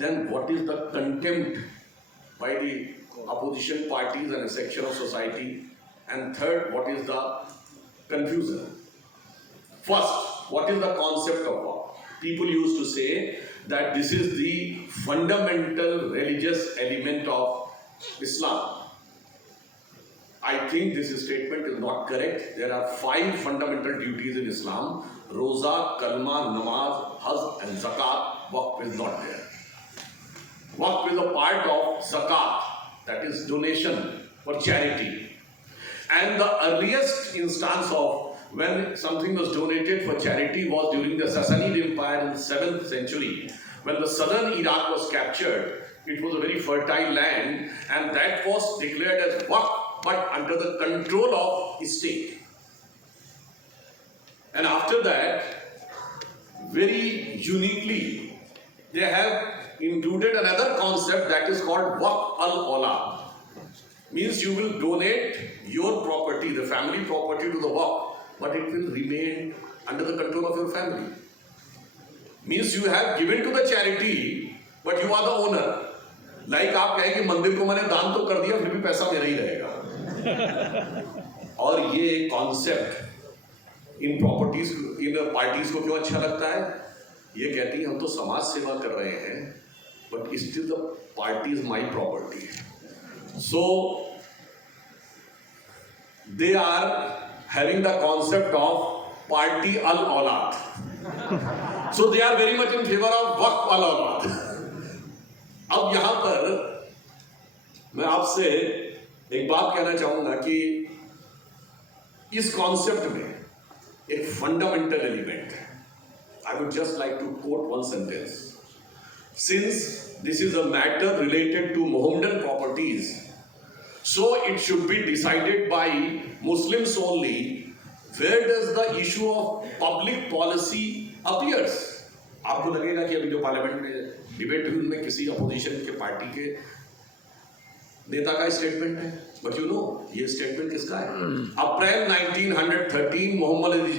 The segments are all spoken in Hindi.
then what is the contempt by the opposition parties and a section of society? And third, what is the confusion? First, what is the concept of waqf? People used to say that this is the fundamental religious element of Islam. I think this statement is not correct. There are 5 fundamental duties in Islam: Roza, Kalma, Namaz, Hajj and Zakat. Waqf is not there. Waqf is a part of Zakat, that is donation for charity. And the earliest instance of when something was donated for charity was during the Sassanid Empire in the 7th century. When the southern Iraq was captured, it was a very fertile land, and that was declared as waqf, but under the control of state. And after that, very uniquely, they have included another concept that is called waqf al-aulad. Means you will donate your property, the family property, to the waqf, but it will remain under the control of your family. Means you have given to the charity, but you are the owner. Like आप कहें कि मंदिर को मैंने दान तो कर दिया, फिर भी पैसा मेरा ही रहेगा. और ये concept in properties, in parties को क्यों अच्छा लगता है? ये कहती है हम तो समाज सेवा कर रहे हैं, but still the party is my property. So they are having the concept of party al-aulad. So they are very much in favor of waqf al-aulad. अब यहाँ पर मैं आपसे एक बात कहना चाहूंगा कि इस कॉन्सेप्ट में एक फंडामेंटल एलिमेंट है. I would just like to quote one sentence. Since this is a matter related to Mohammedan properties, so it should be decided by Muslims only. Where does the issue of public policy appears? आपको लगेगा कि अभी जो पार्लियामेंट में डिबेट हुई उनमें किसी अपोजिशन के पार्टी के नेता का स्टेटमेंट है, बट यू नो ये स्टेटमेंट किसका है? April 1913 Mohammad Ali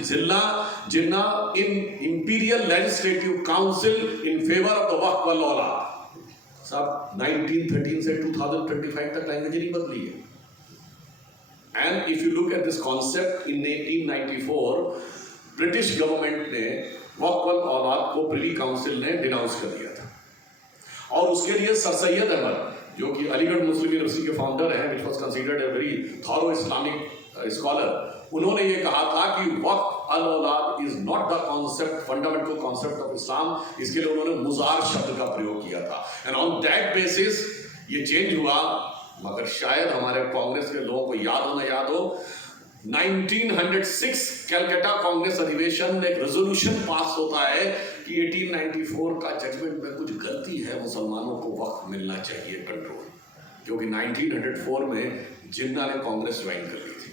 Jinnah in imperial legislative council in favour of the Waqf al aulad. सब 1913 से 2025 तक लैंग्वेज नहीं बदली है. And if you look at this concept, in 1894 British government ने वक्फ वल औलाद को प्रिवी काउंसिल ने डिनाउंस कर दिया था. और उसके लिए सर सैयद अहमद, जो कि अलीगढ़ मुस्लिम यूनिवर्सिटी के फाउंडर हैं, which was considered a very thorough Islamic scholar, उन्होंने ये कहा था कि वक्फ अल औलाद is not the concept, fundamental concept of Islam. इसके लिए उन्होंने मुजार शब्द का प्रयोग किया था. एंड ऑन दैट बेसिस ये चेंज हुआ. मगर शायद हमारे कांग्रेस के लोगों को याद हो ना याद हो, 1906 कैलकाटा कांग्रेस अधिवेशन में एक रेजोल्यूशन पास होता है कि 1894 का जजमेंट में कुछ गलती है, मुसलमानों को वक्त मिलना चाहिए कंट्रोल. क्योंकि 1904 में जिन्ना ने कांग्रेस ज्वाइन कर ली थी.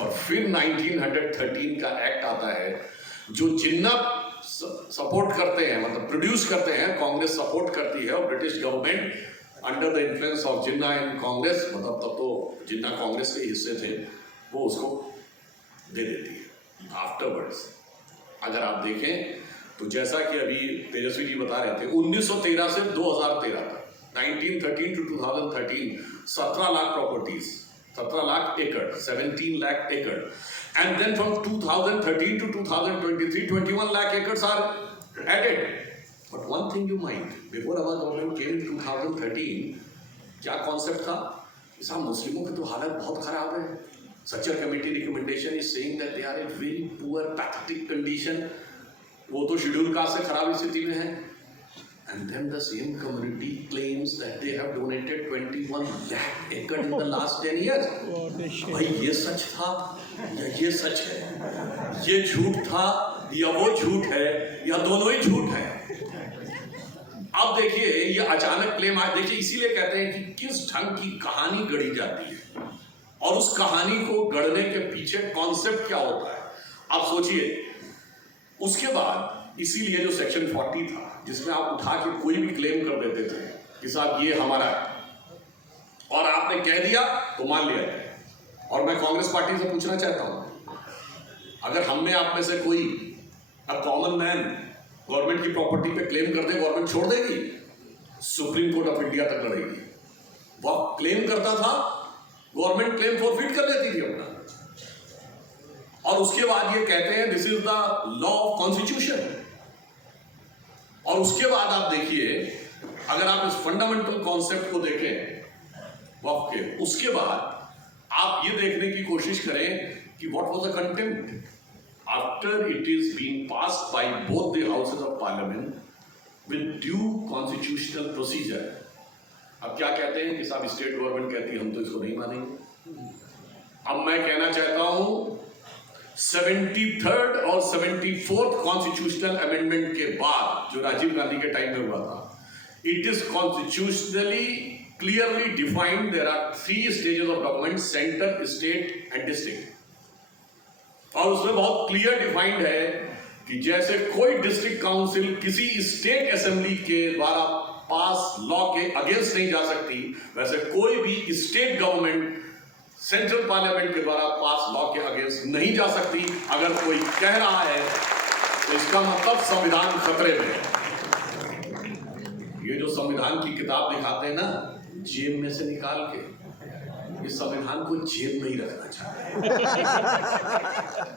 और फिर 1913 का एक्ट आता है जो जिन्ना सपोर्ट करते हैं, मतलब प्रोड्यूस करते हैं, कांग्रेस सपोर्ट करती है, और British government under the influence of Jinnah in Congress, मतलब तब तो जिन्ना कांग्रेस के हिस्से थे, वो उसको दे देती है. आफ्टरवर्ड्स अगर आप देखें तो जैसा कि अभी तेजस्वी जी बता रहे थे, 1913 से 2013 तक, 1913 to 2013, 17 लाख प्रॉपर्टीज, 17 लाख एकड़, 17 lakh acre. And then from 2013 to 2023, 21 lakh acres are added. But one thing you mind, before our government came in 2013, क्या कॉन्सेप्ट था? साहब मुस्लिमों की तो हालत बहुत खराब है. Such a committee recommendation is saying that they are in very poor, pathetic condition. वो तो शेड्यूल कास्ट से खराब स्थिति में है. And then the same community claims that they have donated 21 lakh acre in the last 10 years. भाई ये सच था या ये सच है? ये झूठ था या वो झूठ है या दोनों ही झूठ है? अब देखिए ये अचानक क्लेम आए. देखिए इसीलिए कहते हैं कि किस ढंग की कहानी गढ़ी जाती है, और उस कहानी को गढ़ने के पीछे कॉन्सेप्ट क्या होता है. आप सोचिए. उसके बाद इसीलिए जो सेक्शन 40 था, जिसमें आप उठा के कोई भी क्लेम कर देते थे कि साहब ये हमारा है, और आपने कह दिया तो मान लिया जाए. और मैं कांग्रेस पार्टी से पूछना चाहता हूं, अगर हम में आप में से कोई, अब कॉमन मैन गवर्नमेंट की प्रॉपर्टी पे क्लेम कर दे, गवर्नमेंट छोड़ देगी? सुप्रीम कोर्ट ऑफ इंडिया तक लड़ेगी। वह क्लेम करता था, गवर्नमेंट क्लेम फॉरफिट कर लेती थी अपना, और उसके बाद ये कहते हैं this is the law of constitution. और उसके बाद आप देखिए, अगर आप इस फंडामेंटल कॉन्सेप्ट को देखें वक्फ के, उसके बाद आप ये देखने की कोशिश करें कि what was the contempt after it is being passed by both the houses of parliament with due constitutional procedure. अब क्या कहते हैं कि साहब स्टेट गवर्नमेंट कहती है हम तो इसको नहीं मानेंगे। अब मैं कहना चाहता हूं 73rd और 74th कॉन्स्टिट्यूशनल अमेंडमेंट के बाद, जो राजीव गांधी के टाइम में हुआ था, it is constitutionally clearly defined there are 3 stages of government, centre, state and district. और उसमें बहुत क्लियर डिफाइंड है कि जैसे कोई डिस्ट्रिक्ट काउंसिल किसी स्टेट असेंबली के द्वारा पास लॉ के अगेंस्ट नहीं जा सकती, वैसे कोई भी स्टेट गवर्नमेंट सेंट्रल पार्लियामेंट के द्वारा पास लॉ के अगेंस्ट नहीं जा सकती। अगर कोई कह रहा है तो इसका मतलब संविधान खतरे में है। ये जो संविधान की किताब दिखाते हैं ना जेब में से निकाल के, इस संविधान को जेब में ही रखना चाहते हैं।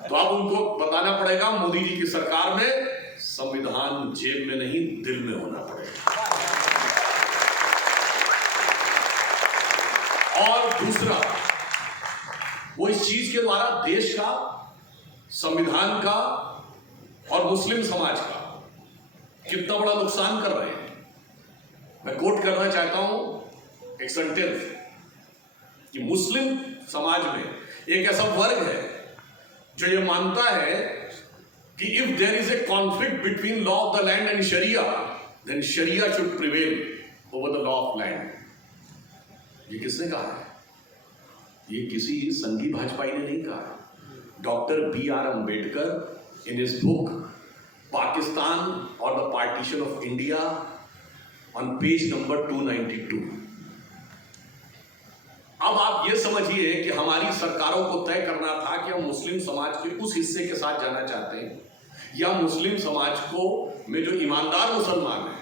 तो अब उनको बताना पड़ेगा मोदी जी की सरकार में संविधान जेब में नहीं दिल में होना पड़ेगा। और दूसरा, वो इस चीज के द्वारा देश का, संविधान का और मुस्लिम समाज का कितना बड़ा नुकसान कर रहे हैं। मैं कोट करना चाहता हूं एक सेंटेंस कि मुस्लिम समाज में एक ऐसा वर्ग है जो ये मानता है कि if there is a conflict between law of the land and sharia, then sharia should prevail over the law of land. ये किसने कहा है? ये किसी संघी भाजपाई ने नहीं कहा। Doctor B.R. Ambedkar in his book Pakistan और the partition of India on page number 292। अब आप ये समझिए कि हमारी सरकारों को तय करना था कि हम मुस्लिम समाज के उस हिस्से के साथ जाना चाहते हैं, या मुस्लिम समाज को में जो ईमानदार मुसलमान हैं,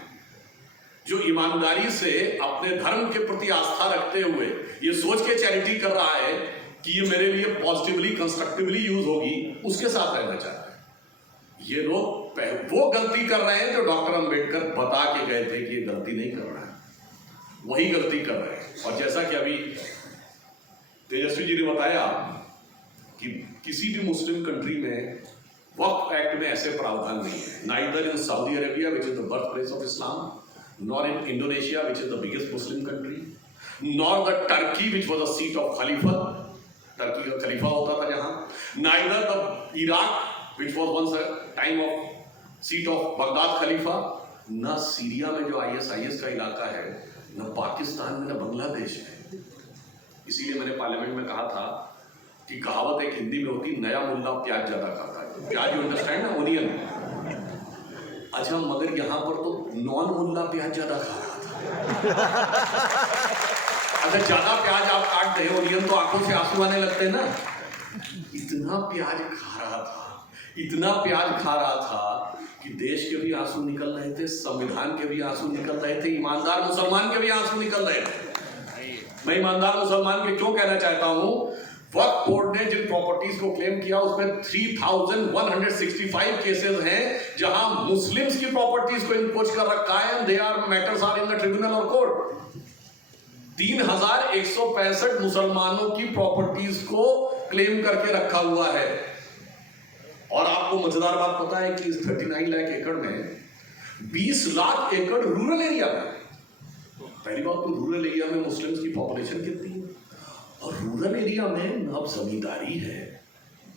जो ईमानदारी से अपने धर्म के प्रति आस्था रखते हुए ये सोच के चैरिटी कर रहा है कि ये मेरे लिए पॉजिटिवली कंस्ट्रक्टिवली यूज होगी, उसके साथ रहना चाहता है। ये लोग वो गलती कर रहे हैं जो डॉक्टर अंबेडकर बता के गए थे कि ये गलती नहीं कर रहा है, वही गलती कर रहे हैं। और जैसा कि अभी तेजस्वी जी ने बताया कि किसी भी मुस्लिम कंट्री में वक्फ एक्ट में ऐसे प्रावधान नहीं है, neither in Saudi Arabia which is the birth place of Islam, nor in Indonesia, which is the biggest Muslim country, nor the Turkey, which was a seat of Khalifa, Turkey का खलीफा होता था जहाँ, neither the Iraq, which was once a time of seat of Baghdad Khalifa, न सीरिया में जो ISIS का इलाका है, न पाकिस्तान में, न बांग्लादेश में। इसीलिए मैंने पार्लियामेंट में कहा था कि कहावत एक हिंदी में होती, नया मुल्ला प्याज ज्यादा खाता है। प्याज, यू अंडरस्टैंड ना, ओनियन। अच्छा, मगर यहां पर तो नॉन मुल्ला प्याज ज्यादा खा रहा था। अगर ज्यादा प्याज आप काट रहे हो ओनियन तो आंखों से आंसू आने लगते हैं ना। इतना प्याज खा रहा था, इतना प्याज खा रहा था कि देश के भी आंसू निकल रहे थे, संविधान के भी आंसू निकल रहे थे, ईमानदार मुसलमान के भी आंसू निकल रहे थे। मैं ईमानदार मुसलमान के क्यों कहना चाहता हूं? वक्फ बोर्ड ने जिन प्रॉपर्टीज को क्लेम किया उसमें 3165 केसेस हैं जहां मुस्लिम्स की प्रॉपर्टीज को इनकोच कर रखा है, and they are matters are in the tribunal और कोर्ट। 3165 मुसलमानों की प्रॉपर्टीज को क्लेम करके रखा हुआ है। और आपको मजेदार बात पता है कि इस 39 लाख एकड़ में 20 लाख एकड़ रूरल एरिया में। पहली बात तो रूरल एरिया में मुस्लिम्स की पॉपुलेशन कितनी है, और रूरल एरिया में न जमींदारी है,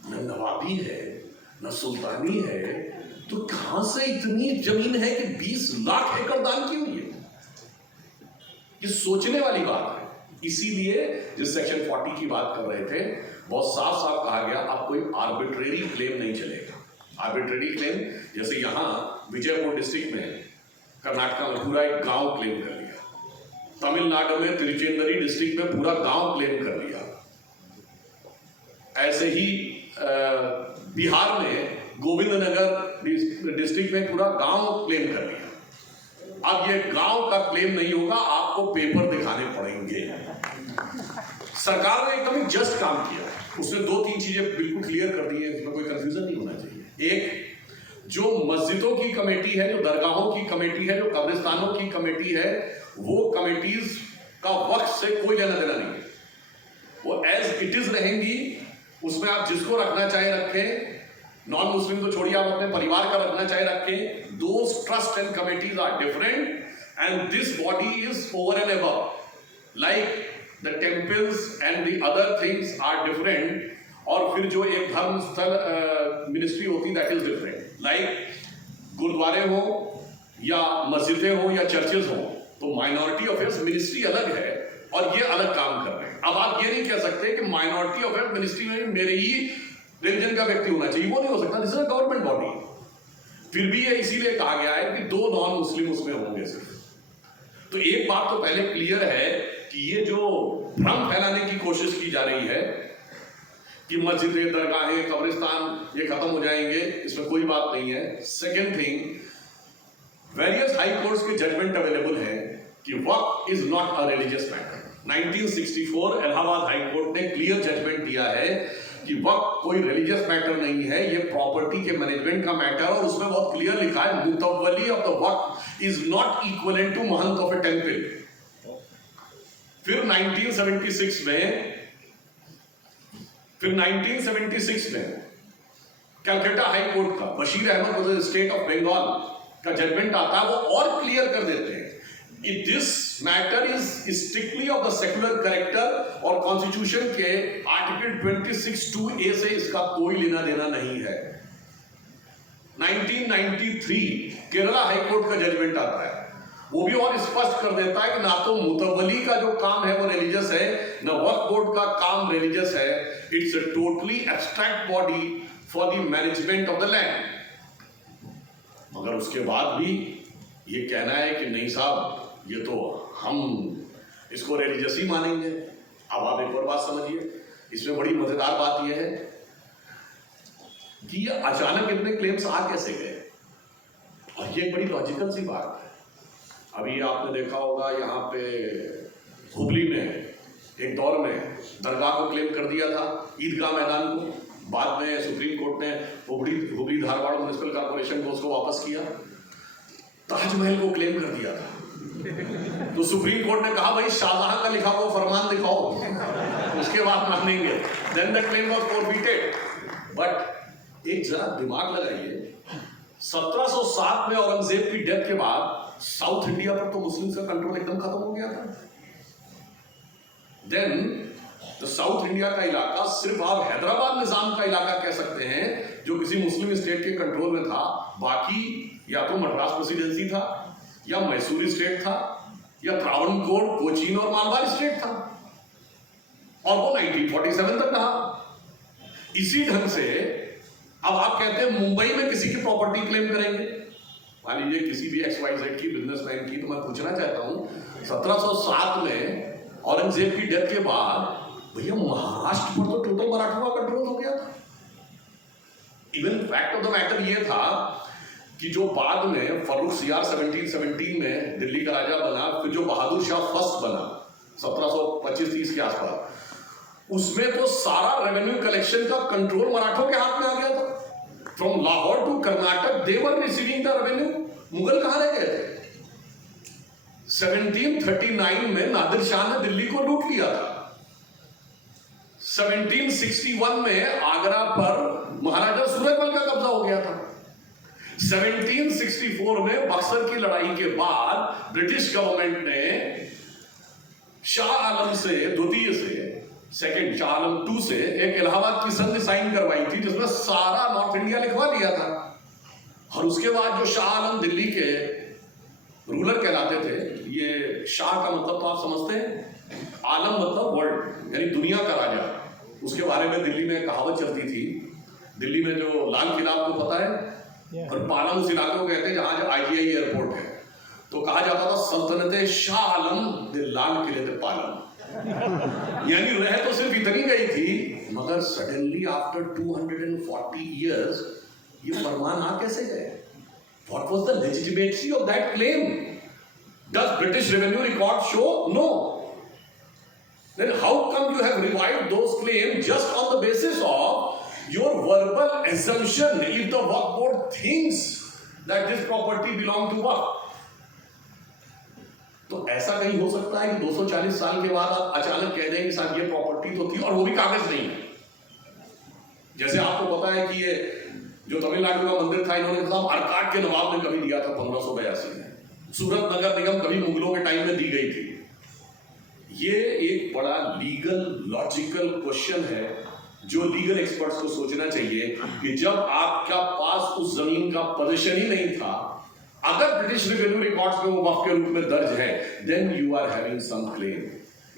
न नवाबी है, न सुल्तानी है, तो कहां से इतनी जमीन है कि 20 लाख एकड़ दान की हुई है? ये सोचने वाली बात है। इसीलिए जिस सेक्शन 40 की बात कर रहे थे, बहुत साफ साफ कहा गया अब कोई आर्बिट्रेरी क्लेम नहीं चलेगा। आर्बिट्रेरी क्लेम जैसे यहां विजयपुर डिस्ट्रिक्ट में कर्नाटका में पूरा एक गांव क्लेम कर लिया, तमिलनाडु में तिरुचेंदुरी डिस्ट्रिक्ट में पूरा गांव क्लेम कर लिया, ऐसे ही बिहार में गोविंदनगर डिस्ट्रिक्ट में पूरा गांव क्लेम कर लिया। अब ये गांव का क्लेम नहीं होगा, आपको पेपर दिखाने पड़ेंगे। सरकार ने एकदम जस्ट काम किया, उसने 2-3 चीजें बिल्कुल क्लियर कर दी है, इसमें कोई कंफ्यूजन नहीं होना चाहिए। एक, जो मस्जिदों की कमेटी है, जो दरगाहों की कमेटी है, जो कब्रिस्तानों की कमेटी है, वो कमेटीज का वक्त से कोई लेना देना नहीं है, वो एज इट इज रहेंगी। उसमें आप जिसको रखना चाहे रखें, नॉन मुस्लिम तो छोड़िए, आप अपने परिवार का रखना चाहे रखें। Those trust and committees are different and this body is over and above, like the temples and the other things are different. और फिर जो एक धर्म स्थल मिनिस्ट्री होती है दैट इज डिफरेंट, लाइक गुरुद्वारे हो या मस्जिदें हो या चर्चेज हो, तो माइनॉरिटी अफेयर्स मिनिस्ट्री अलग है और ये अलग काम कर रहे हैं। अब आप ये नहीं कह सकते कि माइनॉरिटी अफेयर्स मिनिस्ट्री में मेरे ही रिलीजन का व्यक्ति होना चाहिए, वो नहीं हो सकता, this is a government body. फिर भी ये इसीलिए कहा गया है कि 2 नॉन मुस्लिम उसमें होंगे सिर्फ। तो एक बात तो पहले क्लियर है कि ये जो भ्रम फैलाने की कोशिश की जा रही है कि मस्जिदें, दरगाहें, कब्रिस्तान ये खत्म हो जाएंगे, इसमें कोई बात नहीं है। Second thing, various high courts के जजमेंट अवेलेबल है कि Waqf is not a religious matter. 1964 Allahabad high court ने क्लियर जजमेंट दिया है कि वक्फ कोई रिलीजियस मैटर नहीं है, ये प्रॉपर्टी के मैनेजमेंट का मैटर है। और उसमें बहुत क्लियर लिखा है, mutawalli of the Waqf is not equivalent to mahant of a temple. फिर 1976 में कलकत्ता हाई कोर्ट का बशीर अहमद स्टेट ऑफ बंगाल का जजमेंट आता है, वो और क्लियर कर देते हैं कि this matter is strictly of the secular character और कॉन्स्टिट्यूशन के आर्टिकल 26(2)(a) से इसका कोई लेना देना नहीं है। 1993 केरला हाई कोर्ट का जजमेंट आता है, वो भी और स्पष्ट कर देता है कि ना तो मुतव्वली का जो काम है वो रिलीजियस है, ना वक्फ बोर्ड का काम रिलीजियस है। It's a totally abstract body for the management of the land. मगर उसके बाद भी ये कहना है कि नहीं साहब, ये तो हम इसको रिलीजियस ही मानेंगे। अब आप एक और बात समझिए, इसमें बड़ी मजेदार बात यह है कि ये अचानक इतने क्लेम्स आ कैसे गए, और ये एक बड़ी लॉजिकल सी बात है। अभी आपने देखा होगा यहाँ पे हुबली में एक दौर में दरगाह को क्लेम कर दिया था, ईदगाह मैदान को, बाद में सुप्रीम कोर्ट ने हुबली धारवाड़ म्युनिसिपल कॉर्पोरेशन को उसको वापस किया। ताजमहल को क्लेम कर दिया था, तो सुप्रीम कोर्ट ने कहा भाई शाहजहां का लिखा हुआ फरमान दिखाओ, उसके बाद मानेंगे। Then the claim was forfeited. But एक जरा दिमाग लगाइए, 1707 में औरंगजेब की डेथ के बाद साउथ इंडिया पर तो मुस्लिम्स का कंट्रोल एकदम खत्म हो गया था। देन द साउथ इंडिया का इलाका सिर्फ आप हैदराबाद निजाम का इलाका कह सकते हैं जो किसी मुस्लिम स्टेट के कंट्रोल में था। बाकी या तो मद्रास प्रेसिडेंसी था, या मैसूरी स्टेट था, या त्रावणकोर, कोचीन और मालवार स्टेट था, और वो 1947 तक रहा। इसी ढंग से अब आप कहते हैं मुंबई में किसी की प्रॉपर्टी क्लेम करेंगे, मान लीजिए किसी भी XYZ की, बिजनेसमैन की, तो मैं पूछना चाहता हूं 1707 में औरंगजेब की डेथ के बाद भैया महाराष्ट्र पर तो टोटल मराठों का कंट्रोल हो गया था। Even fact of the matter ये था कि जो बाद में फर्रुख सियार 1717 में दिल्ली का राजा बना, फिर जो बहादुर शाह फर्स्ट बना 1725-30 के आसपास, उसमें तो सारा रेवेन्यू कलेक्शन का कंट्रोल मराठों के हाथ में आ गया था। From Lahore to Karnataka they were receiving the revenue. Mughal कहां रह गए थे? 1739 में नादिर शाह ने दिल्ली को लूट लिया था। 1761 में आगरा पर महाराजा सूरजमल का कब्जा हो गया था। 1764 में बक्सर की लड़ाई के बाद ब्रिटिश गवर्नमेंट ने शाह आलम से द्वितीय से सेकेंड शाह आलम 2 से एक इलाहाबाद की संधि साइन करवाई थी, जिसमें सारा नॉर्थ इंडिया लिखवा दिया था। और उसके बाद जो शाह आलम दिल्ली के रूलर कहलाते थे, ये शाह का मतलब तो आप समझते हैं, आलम मतलब वर्ल्ड, यानी दुनिया का राजा। उसके बारे में दिल्ली में कहावत चलती थी, दिल्ली में जो लाल किला आपको पता है, और पालम उस इलाके को कहते हैं जहां IGI एयरपोर्ट है। तो कहा जाता था सल्तनत शाह आलम दे लाल किले दे पालम। यानी रह तो सिर्फ इतनी गई थी, मगर सडनली आफ्टर 240 years ये फरमान आ कैसे गए? What was the legitimacy of that claim? Does British revenue record show? No. Then how come you have revived those claims just on the basis of your verbal assumption if the Waqf board thinks that this property belong to Waqf? तो ऐसा नहीं हो सकता है कि 240 साल के बाद आप अचानक कह दें कि साहब ये प्रॉपर्टी तो थी और वो भी कागज नहीं है। जैसे आपको पता है कि ये जो तमिलनाडु का मंदिर था, इन्होंने कहा अरकाट के नवाब ने कभी दिया था 1582 में, सूरत नगर निगम कभी मुगलों के टाइम में दी गई थी। ये एक बड़ा लीगल लॉजिकल क्वेश्चन है जो लीगल एक्सपर्ट्स को सोचना चाहिए कि जब आपका पास उस जमीन का पोजीशन ही नहीं था, अगर ब्रिटिश रेवेन्यू रिकॉर्ड्स में वो वक्फ के रूप में दर्ज है, then you are having some claim.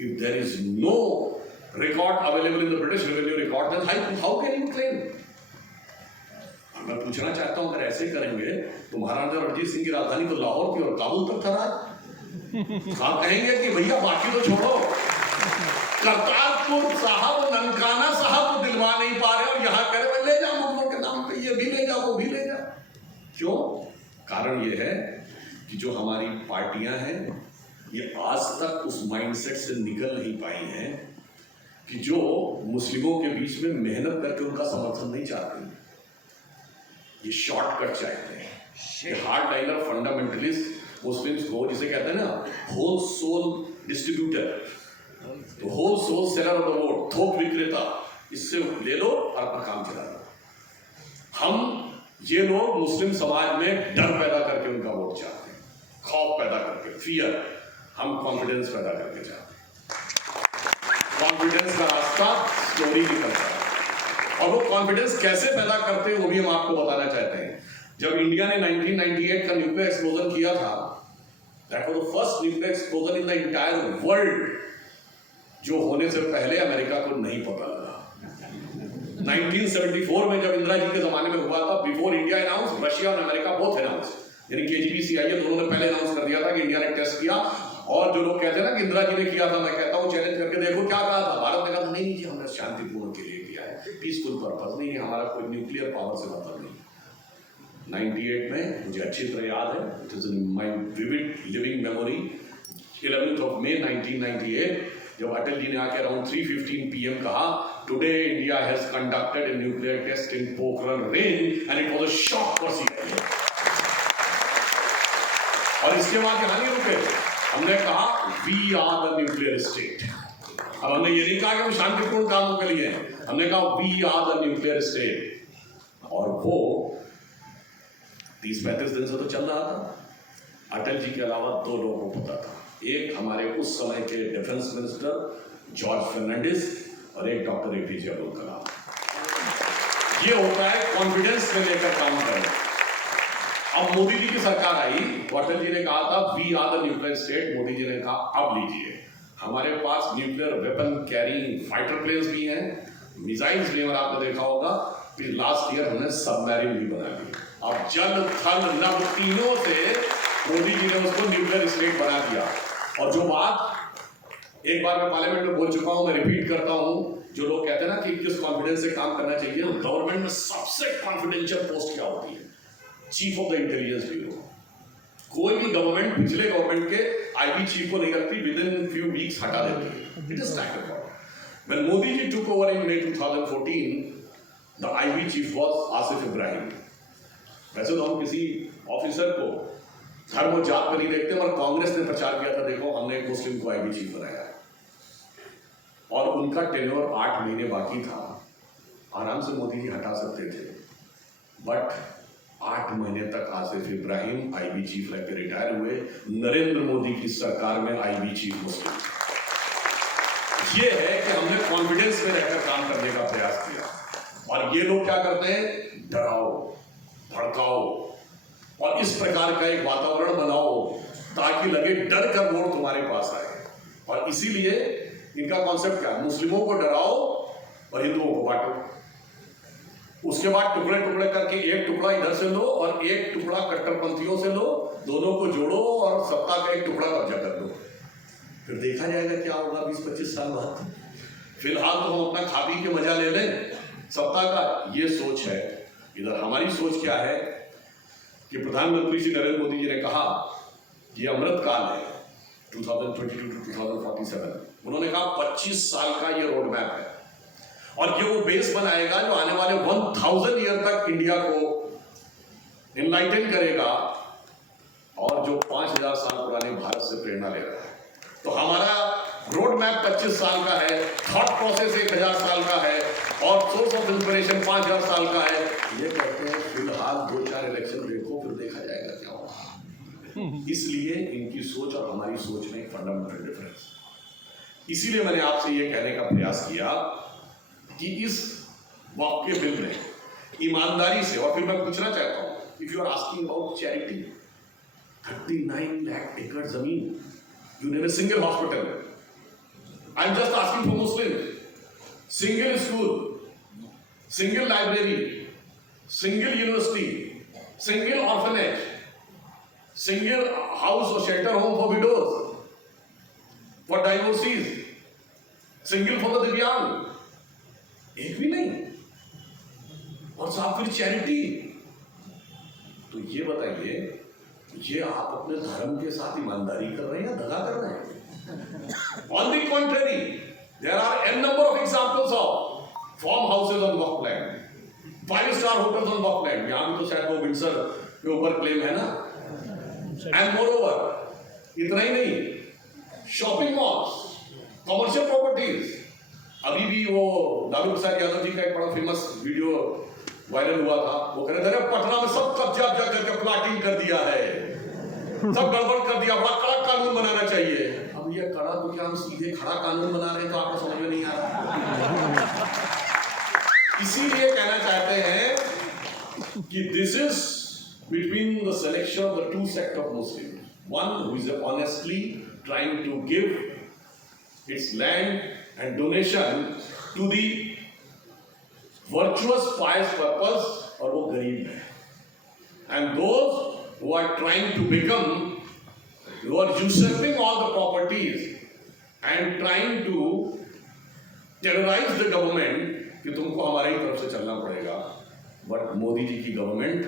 If there is no record available in the British revenue record, then how can you claim? मैं पूछना चाहता हूं, अगर ऐसे करेंगे तो महाराजा रणजीत सिंह की राजधानी तो लाहौर थी और काबुल तक था राज। आप कहेंगे कि भैया बाकी तो छोड़ो, करतारपुर साहब ननकाना साहब को दिलवा नहीं पा रहे और यहां कह रहे ले जाओ मुगलों के नाम पे, ये भी ले जाओ वो भी ले जाओ। क्यों? कारण ये है कि जो हमारी पार्टियां हैं ये आज तक उस माइंडसेट से निकल नहीं पाई हैं कि जो मुस्लिमों के बीच में मेहनत करके उनका समर्थन नहीं चाहते, ये शॉर्टकट चाहते हैं। ये हार्ड लाइनर फंडामेंटलिस्ट मुस्लिम्स को, जिसे कहते हैं ना होल सोल डिस्ट्रीब्यूटर, तो whole sole seller of the vote, थोक विक्रेता, इससे ले लो और अपना काम चला लो। हम ये लोग मुस्लिम समाज में डर पैदा करके उनका वोट चाहते हैं, खौफ पैदा करके, फियर। हम कॉन्फिडेंस पैदा करके चाहते हैं। कॉन्फिडेंस का रास्ता स्टोरी निकलता है, और वो कॉन्फिडेंस कैसे पैदा करते हैं वो भी हम आपको बताना चाहते हैं। जब इंडिया ने 1998 का न्यूक्लियर एक्सप्लोजन किया था, that was the first nuclear explosion in the entire world, जो होने से पहले अमेरिका को नहीं पता लगा। 1974 में जब इंदिरा जी के जमाने में हुआ था, बिफोर इंडिया अनाउंस, रशिया और अमेरिका बोथ अनाउंस, यानी केजीबी CIA दोनों ने पहले अनाउंस कर दिया था कि इंडिया ने टेस्ट किया। और जो लोग कहते हैं ना कि इंदिरा जी ने किया था, मैं कहता हूं चैलेंज करके देखो क्या कहा था। भारत ने कहा नहीं जी हमने शांतिपूर्ण के लिए किया है, पीसफुल पर्पस नहीं है, हमारा कोई न्यूक्लियर पावर से मतलब नहीं। 98 में मुझे अच्छी तरह याद है, it is in my vivid living memory, 11th of May 1998, जब अटल जी ने आके अराउंड 3:15 PM कहा, today India has conducted a nuclear test in Pokhran range and it was a shock for CIA। और इसके बाद यहां नहीं रुके, हमने कहा we are the nuclear state. अब हमने ये नहीं कहा कि हम शांतिपूर्ण कामों के लिए हैं, हमने कहा we are the nuclear state. और वो 30-35 दिन से तो चल रहा था। अटल जी के अलावा 2 लोगों को पता था, एक हमारे उस समय के डिफेंस मिनिस्टर जॉर्ज फर्नांडिस और एक डॉक्टर APJ अब्दुल कलाम। ये होता है कॉन्फिडेंस में लेकर काम करना। अब मोदी जी की सरकार आई, अटल जी ने कहा था we are the nuclear state, Modi ji ने कहा अब लीजिए, हमारे पास nuclear weapon carrying fighter planes भी हैं, मिसाइल्स भी, और आपने देखा होगा कि लास्ट ईयर हमने सबमरीन भी बना ली। अब जल थल नभ तीनों से मोदी जी ने उसको न्यूक्लियर स्टेट बना दिया। और जो बात एक बार मैं पार्लियामेंट में बोल चुका हूं, मैं रिपीट करता हूं, जो लोग कहते हैं ना कि किस कॉन्फिडेंस से काम करना चाहिए, गवर्नमेंट में सबसे कॉन्फिडेंशियल पोस्ट क्या होती है? Chief of the intelligence bureau. कोई भी गवर्नमेंट पिछले गवर्नमेंट के IB चीफ को नहीं रखती, विद इन फ्यू वीक्स हटा देती है। It is track record. When Modi ji took over in May 2014, the IB chief was Asif Ibrahim. वैसे तो हम किसी ऑफिसर को धर्म और जात पर नहीं देखते, मगर कांग्रेस ने प्रचार किया था, देखो हमने एक मुस्लिम को IB चीफ बनाया है, और उनका टेन्योर 8 महीने बाकी था, आराम से मोदी जी हटा सकते थे, बट 8 महीने तक आसिफ इब्राहिम IB चीफ रह के रिटायर हुए। नरेंद्र मोदी की सरकार में IB चीफ मुस्लिम। ये है कि हमने कॉन्फिडेंस में रहकर काम करने का प्रयास किया, और ये लोग क्या करते हैं, डराओ भड़काओ और इस प्रकार का एक वातावरण बनाओ ताकि लगे डर कर वोट तुम्हारे पास आए। और इसीलिए इनका कॉन्सेप्ट क्या है, मुस्लिमों को डराओ और हिंदुओं को बांटो। उसके बाद टुकड़े टुकड़े करके एक टुकड़ा इधर से लो और एक टुकड़ा कट्टरपंथियों से लो, दोनों को जोड़ो और सत्ता का एक टुकड़ा कब्जा कर लो। फिर देखा जाएगा क्या होगा 20-25 साल बाद। फिलहाल तो हम अपना खा पी के मजा ले लें सत्ता का, ये सोच है। इधर हमारी सोच क्या है कि प्रधानमंत्री श्री नरेंद्र मोदी जी ने कहा ये अमृत काल है 2022 to 2047। उन्होंने कहा 25 साल का ये रोड मैप है और ये वो बेस बनाएगा जो आने वाले 1000 ईयर तक इंडिया को इनलाइटन करेगा और जो 5000 साल पुराने भारत से प्रेरणा ले रहा है। तो हमारा रोड मैप 25 साल का है, थॉट प्रोसेस 1000 साल का है और सोर्स ऑफ इंस्पिरेशन 5000 साल का है। ये कहते हैं फिलहाल 2-4 इलेक्शन देखो, फिर देखा जाएगा क्या होगा। इसलिए इनकी सोच और हमारी सोच में एक फंडामेंटल डिफरेंस। इसीलिए मैंने आपसे ये कहने का प्रयास किया कि इस वाक्य बिल में ईमानदारी से, और फिर मैं पूछना चाहता हूं, if you are asking about charity, 39 lakh एकड़ जमीन, you need a single hospital. I'm just asking for Muslims. Single school, single library, single university, single orphanage, single house or shelter home for widows, for divorcees, single for the दिव्यांग, एक भी नहीं। और साथ फिर चैरिटी। तो ये बताइए, ये आप अपने धर्म के साथ ईमानदारी कर रहे हैं या दगा कर रहे हैं? On the contrary, there are n number of examples of farm houses on waqf land, 5-star hotels on waqf land। यहाँ भी तो शायद वो विंडसर के ऊपर क्लेम है ना। And moreover, इतना ही नहीं, शॉपिंग मॉल्स, कमर्शियल प्रॉपर्टीज। अभी भी वो लालू प्रसाद यादव जी का एक बड़ा फेमस वीडियो वायरल हुआ था। वो कह रहे थे पटना में सब कब्जा करके प्लाटिंग कर दिया है, सब गड़बड़ कर दिया, बड़ा कड़ा कानून बनाना चाहिए। अब ये कड़ा तो क्या, हम सीधे खड़ा कानून बना रहे हैं, तो आपको समझ में नहीं आ रहा। इसीलिए कहना चाहते हैं कि this is between the selection of the 2 sect of Muslim, one who is honestly trying to give its land and donation to the virtuous pious purpose, और वो गरीब है, and those who are trying to become, who are usurping all the properties and trying to terrorize the government कि तुमको हमारी तरफ से चलना पड़ेगा। बट मोदी जी की गवर्नमेंट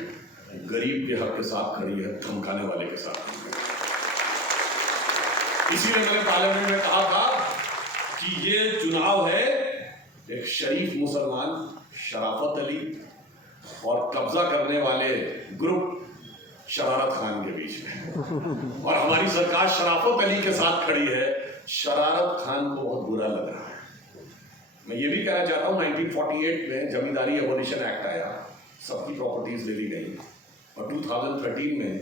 गरीब के हक के साथ खड़ी है, धमकाने वाले के साथ। इसीलिए मैंने पार्लियामेंट में कहा था कि ये चुनाव है एक शरीफ मुसलमान शराफत अली और कब्जा करने वाले ग्रुप शरारत खान के बीच में, और हमारी सरकार शराफत अली के साथ खड़ी है। शरारत खान को बहुत बुरा लग रहा है। मैं ये भी कहना चाहता हूँ, 1948 में जमींदारी एबोलिशन एक्ट आया, सबकी प्रॉपर्टीज ले ली गई, और 2013 में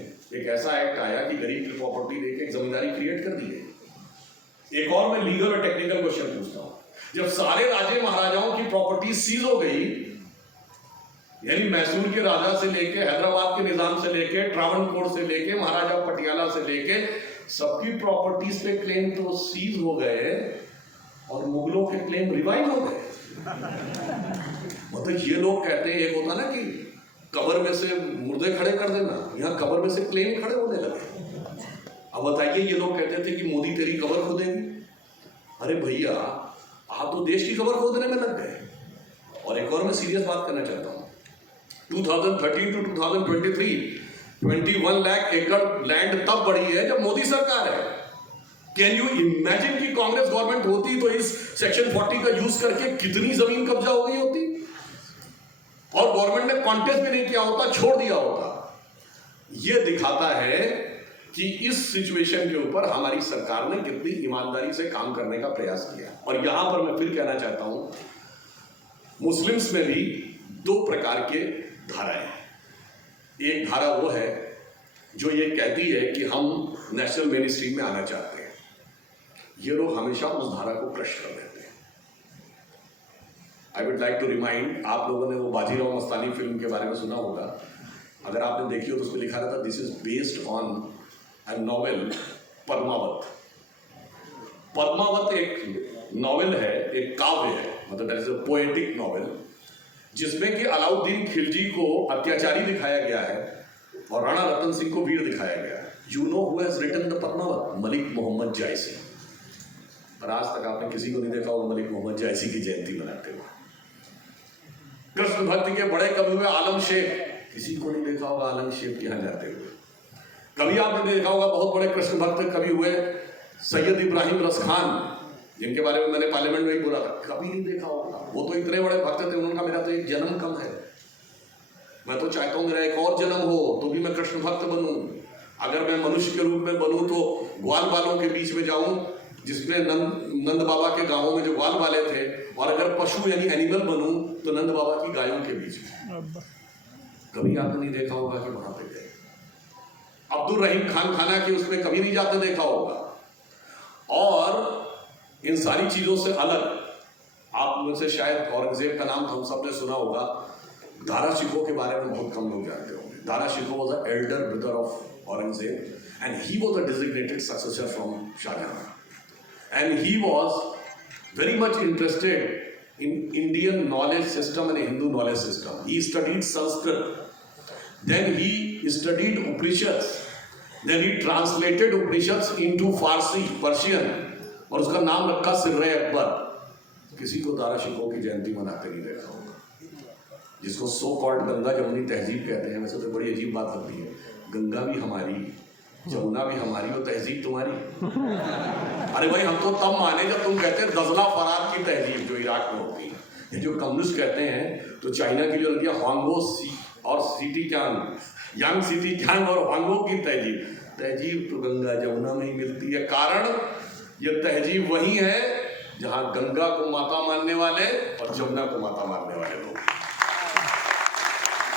एक ऐसा एक्ट आया कि गरीब की प्रॉपर्टी देके एक जमींदारी क्रिएट कर दी है। एक और मैं लीगल और टेक्निकल क्वेश्चन पूछता हूँ, जब सारे राजे महाराजाओं की प्रॉपर्टी सीज हो गई, यानी मैसूर के राजा से लेके, हैदराबाद के निजाम से लेके, ट्रावणकोर से लेके, महाराजा पटियाला से लेके, सबकी प्रॉपर्टीज पे क्लेम तो सीज हो गए और मुगलों के क्लेम रिवाइव हो गए। मतलब ये लोग कहते हैं, एक होता ना कि कब्र में से मुर्दे खड़े कर देना, यहाँ कब्र में से क्लेम खड़े होने लगे। अब बताइए, ये लोग कहते थे कि मोदी तेरी कब्र खोदेगी। अरे भैया, आप तो देश की कब्र खोदने में लग गए। और एक और मैं सीरियस बात करना चाहता हूँ, 2013 to 2023 21 लाख एकड़ लैंड तब बढ़ी है जब मोदी सरकार है। कैन यू इमेजिन कि कांग्रेस गवर्नमेंट होती तो इस सेक्शन 40 का यूज करके कितनी जमीन कब्जा हो गई होती, और गवर्नमेंट ने कॉन्टेस्ट भी नहीं किया होता, छोड़ दिया होता। यह दिखाता है कि इस सिचुएशन के ऊपर हमारी सरकार ने कितनी ईमानदारी से काम करने का प्रयास किया। और यहां पर मैं फिर कहना चाहता हूं, मुस्लिम्स में भी 2 प्रकार के धाराएं हैं। एक धारा वो है जो ये कहती है कि हम नेशनल मेन स्ट्रीम में आना चाहते हैं। ये लोग हमेशा उस धारा को क्रश कर देते हैं। I would like to remind, आप लोगों ने वो बाजीराव मस्तानी फिल्म के बारे में सुना होगा। अगर आपने देखी हो तो उसमें लिखा रहता, this is based on a novel Padmavat. Padmavat एक नॉवेल है, एक काव्य है, मतलब that is a poetic novel, जिसमें कि अलाउद्दीन खिलजी को अत्याचारी दिखाया गया है और राणा रतन सिंह को वीर दिखाया गया है। You know who has written the Padmavat? Malik Mohammad Jayasi. और आज तक आपने किसी को नहीं देखा होगा मलिक मोहम्मद जायसी की जयंती मनाते हुए। कृष्ण भक्ति के बड़े कवि हुए आलम शेख, किसी को नहीं देखा होगा आलम शेख के यहाँ जाते हुए। कभी आपने देखा होगा बहुत बड़े कृष्ण भक्त कभी हुए सैयद इब्राहिम रस खान, जिनके बारे में मैंने पार्लियामेंट में ही बोला था, कभी नहीं देखा होगा। वो तो इतने बड़े भक्त थे, उन्होंने कहा मेरा तो एक जन्म कम है, मैं तो चाहता हूँ मेरा एक और जन्म हो तो भी मैं कृष्ण भक्त बनूं। अगर मैं मनुष्य के रूप में बनूं तो ग्वाल वालों के बीच में जाऊं, जिसमें नंद बाबा के गांवों में जो ग्वाल वाले थे, और अगर पशु यानी एनिमल बनूं तो नंद बाबा की गायों के बीच में। कभी आपने नहीं देखा होगा कि वहां पे गए। अब्दुल रहीम खान खाना के उसमें कभी नहीं जाते देखा होगा। और इन सारी चीजों से अलग, आप में से शायद औरंगजेब का नाम हम सबने सुना होगा, दारा शिकोह के बारे में बहुत कम लोग जानते होंगे। Dara Shikoh was the elder brother of Aurangzeb and he was a designated successor from Shah Jahan, and he was very much interested in Indian knowledge system and Hindu knowledge system. He studied Sanskrit, then he studied Upanishads, then he translated Upanishads into Farsi, Persian, और उसका नाम रखा सिर्रे अकबर। किसी को दारा शिकोह की जयंती मनाते नहीं देखा होगा, जिसको सो कॉल्ड गंगा जमुनी तहजीब कहते हैं। वैसे तो बड़ी अजीब बात लगती है, गंगा भी हमारी, जमुना भी हमारी और तहजीब तुम्हारी। अरे भाई हम तो तब माने जब तुम कहते हैं दजला फरात की तहजीब जो इराक में होती है। ये जो कम्युनिस्ट कहते हैं तो चाइना की जो लड़कियां हांगो और सिटी कैंग, यांग सिटी कैंग और हांगो की तहजीब तो गंगा जमुना में ही मिलती है। कारण ये तहजीब वही है जहां गंगा को माता मानने वाले और जमुना को माता मानने वाले लोग।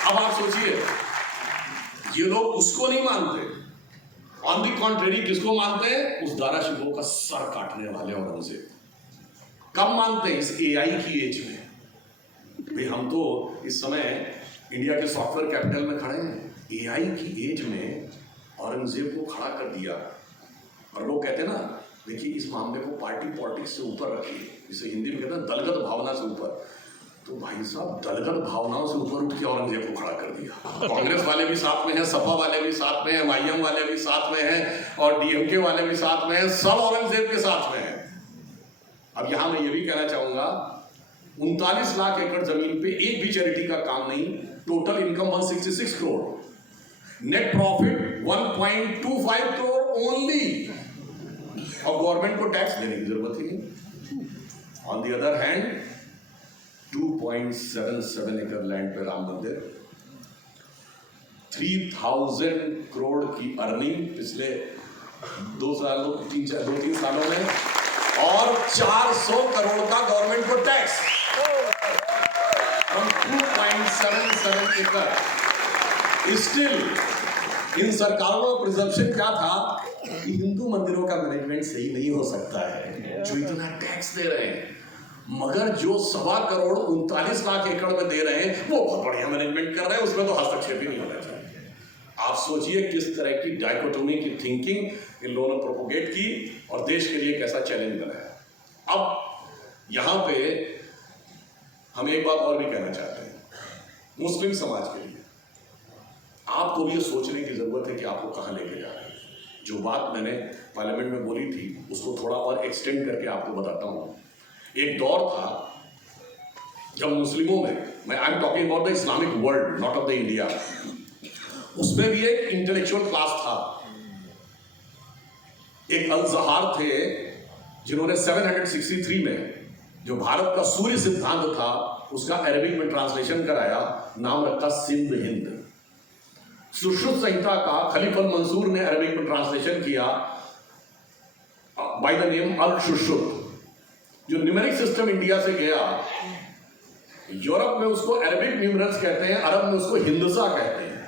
अब आप सोचिए, ये लोग उसको नहीं मानते, ऑन दी कॉन्ट्रेरी किसको मानते हैं? उस दारा शिकोह का सर काटने वाले औरंगजेब। कब मानते हैं? इस एआई की एज में। भाई हम तो इस समय इंडिया के सॉफ्टवेयर कैपिटल में खड़े हैं, एआई की एज में औरंगजेब को खड़ा कर दिया। और लोग कहते हैं ना, देखिए इस मामले को पार्टी पॉलिटिक्स से ऊपर रखिए, जिसे हिंदी में कहते हैं दलगत भावना से ऊपर। तो भाई साहब दलगत भावनाओं से ऊपर उठ के औरंगजेब को खड़ा कर दिया। कांग्रेस वाले भी साथ में हैं, सपा वाले भी साथ में हैं, एमआईएम वाले भी साथ में हैं, और डीएमके वाले भी साथ में हैं, सब औरंगजेब के साथ में हैं। अब यहां मैं ये भी कहना चाहूंगा, 39 लाख एकड़ जमीन पे एक भी चैरिटी का काम नहीं, total income 166 crore, net profit 1.25 crore only, और गवर्नमेंट को टैक्स देने की जरूरत ही नहीं। ऑन दी अदर हैंड 2.77 एकड़ लैंड पे राम मंदिर, 3000 करोड़ की अर्निंग पिछले 2-3 सालों में, और 400 करोड़ का गवर्नमेंट को टैक्स। 2.77 एकड़। स्टिल इन सरकारों का प्रिजम्पशन क्या था कि हिंदू मंदिरों का मैनेजमेंट सही नहीं हो सकता है, जो इतना टैक्स दे रहे हैं। मगर जो 1.25 करोड़ 39 लाख एकड़ में दे रहे हैं, वो बहुत बढ़िया मैनेजमेंट कर रहे हैं, उसमें तो हस्तक्षेप ही नहीं होना चाहिए। आप सोचिए किस तरह की डायकोटोमी की थिंकिंग इन लोगों ने प्रोपोगेट की और देश के लिए कैसा चैलेंज बनाया। अब यहां पे हम एक बात और भी कहना चाहते हैं, मुस्लिम समाज के लिए आपको भी ये सोचने की जरूरत है कि आपको कहां लेके जा रहे हैं। जो बात मैंने पार्लियामेंट में बोली थी उसको थोड़ा और एक्सटेंड करके आपको बताता हूं। एक दौर था जब मुस्लिमों में, मैं I am talking about the Islamic world, not of the India, उसमें भी एक इंटेलेक्चुअल क्लास था। एक अल-ज़हार थे जिन्होंने 763 में जो भारत का सूर्य सिद्धांत था उसका अरबिक में ट्रांसलेशन कराया, नाम रखा सिंध हिंद। सुश्रुत संहिता का खलीफल मंसूर ने अरबिक में ट्रांसलेशन किया बाय द नेम अल सुश्रुत। जो न्यूमेरिक सिस्टम इंडिया से गया, यूरोप में उसको अरबिक न्यूमरल्स कहते हैं, अरब में उसको हिंदसा कहते हैं,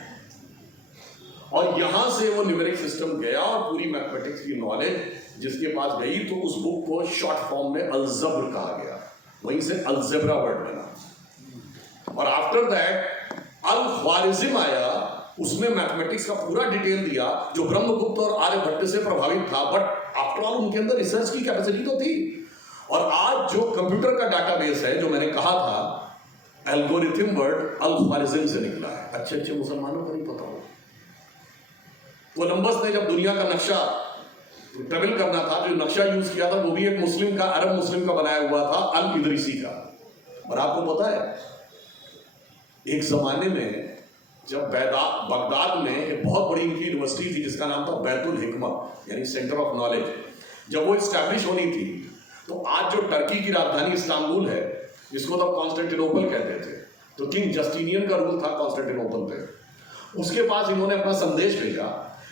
और यहां से वो न्यूमेरिक सिस्टम गया और पूरी मैथमेटिक्स की नॉलेज जिसके पास गई तो उस बुक को शॉर्ट फॉर्म में अलजब्र कहा गया, वहीं से अलजेब्रा वर्ड बना। और आफ्टर दैट अल ख्वारिज़्म आया, उसमें मैथमेटिक्स का पूरा डिटेल दिया जो ब्रह्मगुप्त और आर्यभट्ट से प्रभावित था, बट आफ्टर ऑल उनके अंदर रिसर्च की कैपेसिटी तो थी। और आज जो कंप्यूटर का डाटाबेस है, जो मैंने कहा था एल्गोरिथम वर्ड अल ख्वारिज़्म से निकला है। अच्छे अच्छे मुसलमानों को नहीं पता हो। कोलंबस ने जब दुनिया का नक्शा ट्रेवल करना था, जो नक्शा यूज किया था वो भी एक मुस्लिम का, अरब मुस्लिम का बनाया हुआ था, अल इदरीसी का। और आपको पता है एक जमाने में जब बगदाद में एक बहुत बड़ी इनकी यूनिवर्सिटी थी जिसका नाम था बैतुल हिकमत यानी सेंटर ऑफ नॉलेज, जब वो इस्टेब्लिश होनी थी तो आज जो टर्की की राजधानी इस्तांबुल है, जिसको तब कॉन्स्टेंटिनोपल कहते थे, तो किंग जस्टिनियन का रूल था कॉन्स्टेंटिनोपल पे। उसके पास इन्होंने अपना संदेश भेजा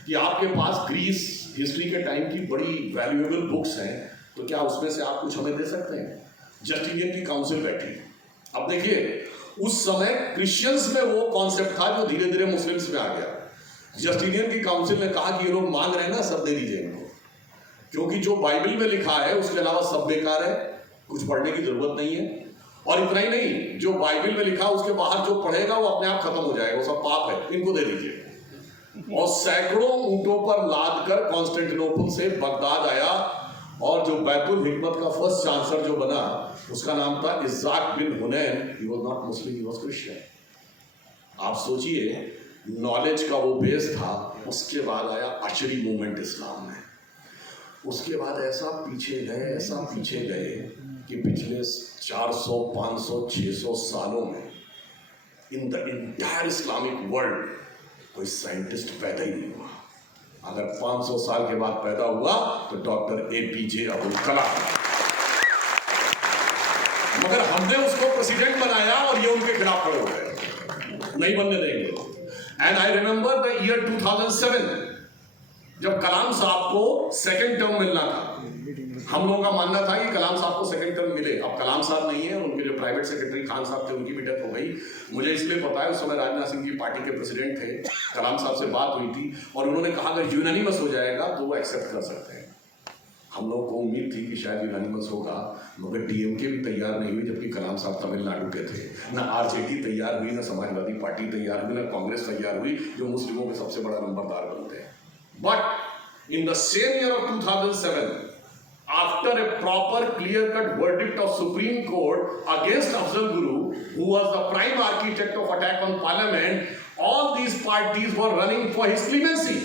कि आपके पास ग्रीस हिस्ट्री के टाइम की बड़ी वैल्यूएबल बुक्स हैं, तो क्या उसमें से आप कुछ हमें दे सकते हैं। जस्टिनियन की काउंसिल बैठी। अब देखिए उस समय क्रिश्चियंस में वो कॉन्सेप्ट था जो धीरे धीरे मुस्लिम्स में आ गया। जस्टिनियन की काउंसिल ने कहा कि ये लोग मांग रहे हैं ना, सब दे दीजिए इनको, क्योंकि जो बाइबल में लिखा है उसके अलावा सब बेकार है, कुछ पढ़ने की जरूरत नहीं है। और इतना ही नहीं, जो बाइबल में लिखा उसके बाहर जो पढ़ेगा वो अपने आप खत्म हो जाएगा, वो सब पाप है, इनको दे दीजिए। और सैकड़ों ऊंटों पर लाद कर कॉन्स्टेंटिनोपल से बगदाद आया, और जो बैतुल हिकमत का फर्स्ट चांसलर जो बना उसका नाम था Ishaq bin Hunain. He was not Muslim, he was Christian. आप सोचिए नॉलेज का वो बेस था। उसके बाद आया अशरी मूवमेंट इस्लाम में। उसके बाद ऐसा पीछे गए कि पिछले 400, 500, 600 सालों में in the entire Islamic world कोई साइंटिस्ट पैदा ही नहीं हुआ। अगर 500 साल के बाद पैदा हुआ तो डॉक्टर APJ अब्दुल कलाम, मगर हमने उसको प्रेसिडेंट बनाया और ये उनके खिलाफ खड़े हो गए, नहीं बनने देंगे। And I remember the year 2007 जब कलाम साहब को सेकंड टर्म मिलना था। हम लोगों का मानना था कि कलाम साहब को सेकंड टर्म मिले। अब कलाम साहब नहीं है, उनके जो प्राइवेट सेक्रेटरी खान साहब थे उनकी भी डेथ हो गई। मुझे इसलिए पता है उस समय राजनाथ सिंह जी पार्टी के प्रेसिडेंट थे। कलाम साहब से बात हुई थी और उन्होंने कहा अगर यूनानिमस हो जाएगा तो वो एक्सेप्ट कर सकते हैं। हम लोगों को उम्मीद थी कि शायद यूनानिमस होगा, मगर DMK भी तैयार नहीं हुई, जबकि कलाम साहब तमिलनाडु के थे। ना RJD तैयार हुई, ना समाजवादी पार्टी तैयार हुई, ना कांग्रेस तैयार हुई, जो मुस्लिमों के सबसे बड़ा नंबरदार बनते हैं। But in the same year of 2007, after a proper clear-cut verdict of Supreme Court against Afzal Guru, who was the prime architect of attack on parliament, all these parties were running for his clemency.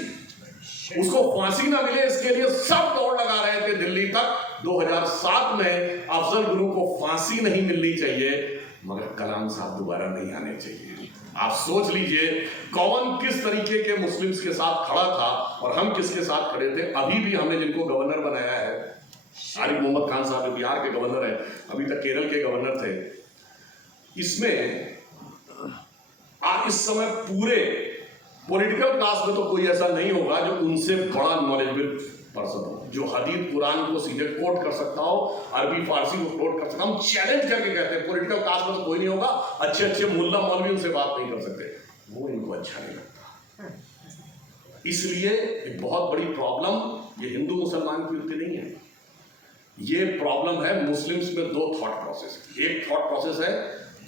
उसको फांसी ना मिले इसके लिए सब दौड़ लगा रहे थे दिल्ली तक। 2007 में अफजल गुरु को फांसी नहीं मिलनी चाहिए, मगर कलाम साहब दोबारा नहीं आने चाहिए। आप सोच लीजिए कौन किस तरीके के मुस्लिम्स के साथ खड़ा था और हम किसके साथ खड़े थे। अभी भी हमने जिनको गवर्नर बनाया है, आरिफ मोहम्मद खान साहब बिहार के गवर्नर है, अभी तक केरल के गवर्नर थे। इसमें इस समय पूरे पॉलिटिकल क्लास में तो कोई ऐसा नहीं होगा जो उनसे बड़ा नॉलेजेबल पर्सन हो, जो हदीस कुरान को सीधे कोट कर सकता हो, अरबी फारसी को कोट कर सकता हो। हम चैलेंज करके कहते हैं पॉलिटिकल क्लास में तो कोई नहीं होगा, अच्छे अच्छे मुल्ला मौलवी उनसे बात नहीं कर सकते, वो इनको अच्छा नहीं लगता। इसलिए एक बहुत बड़ी प्रॉब्लम ये हिंदू मुसलमान की होती नहीं है, ये प्रॉब्लम है मुस्लिम्स में। दो थॉट प्रोसेस, एक थॉट प्रोसेस है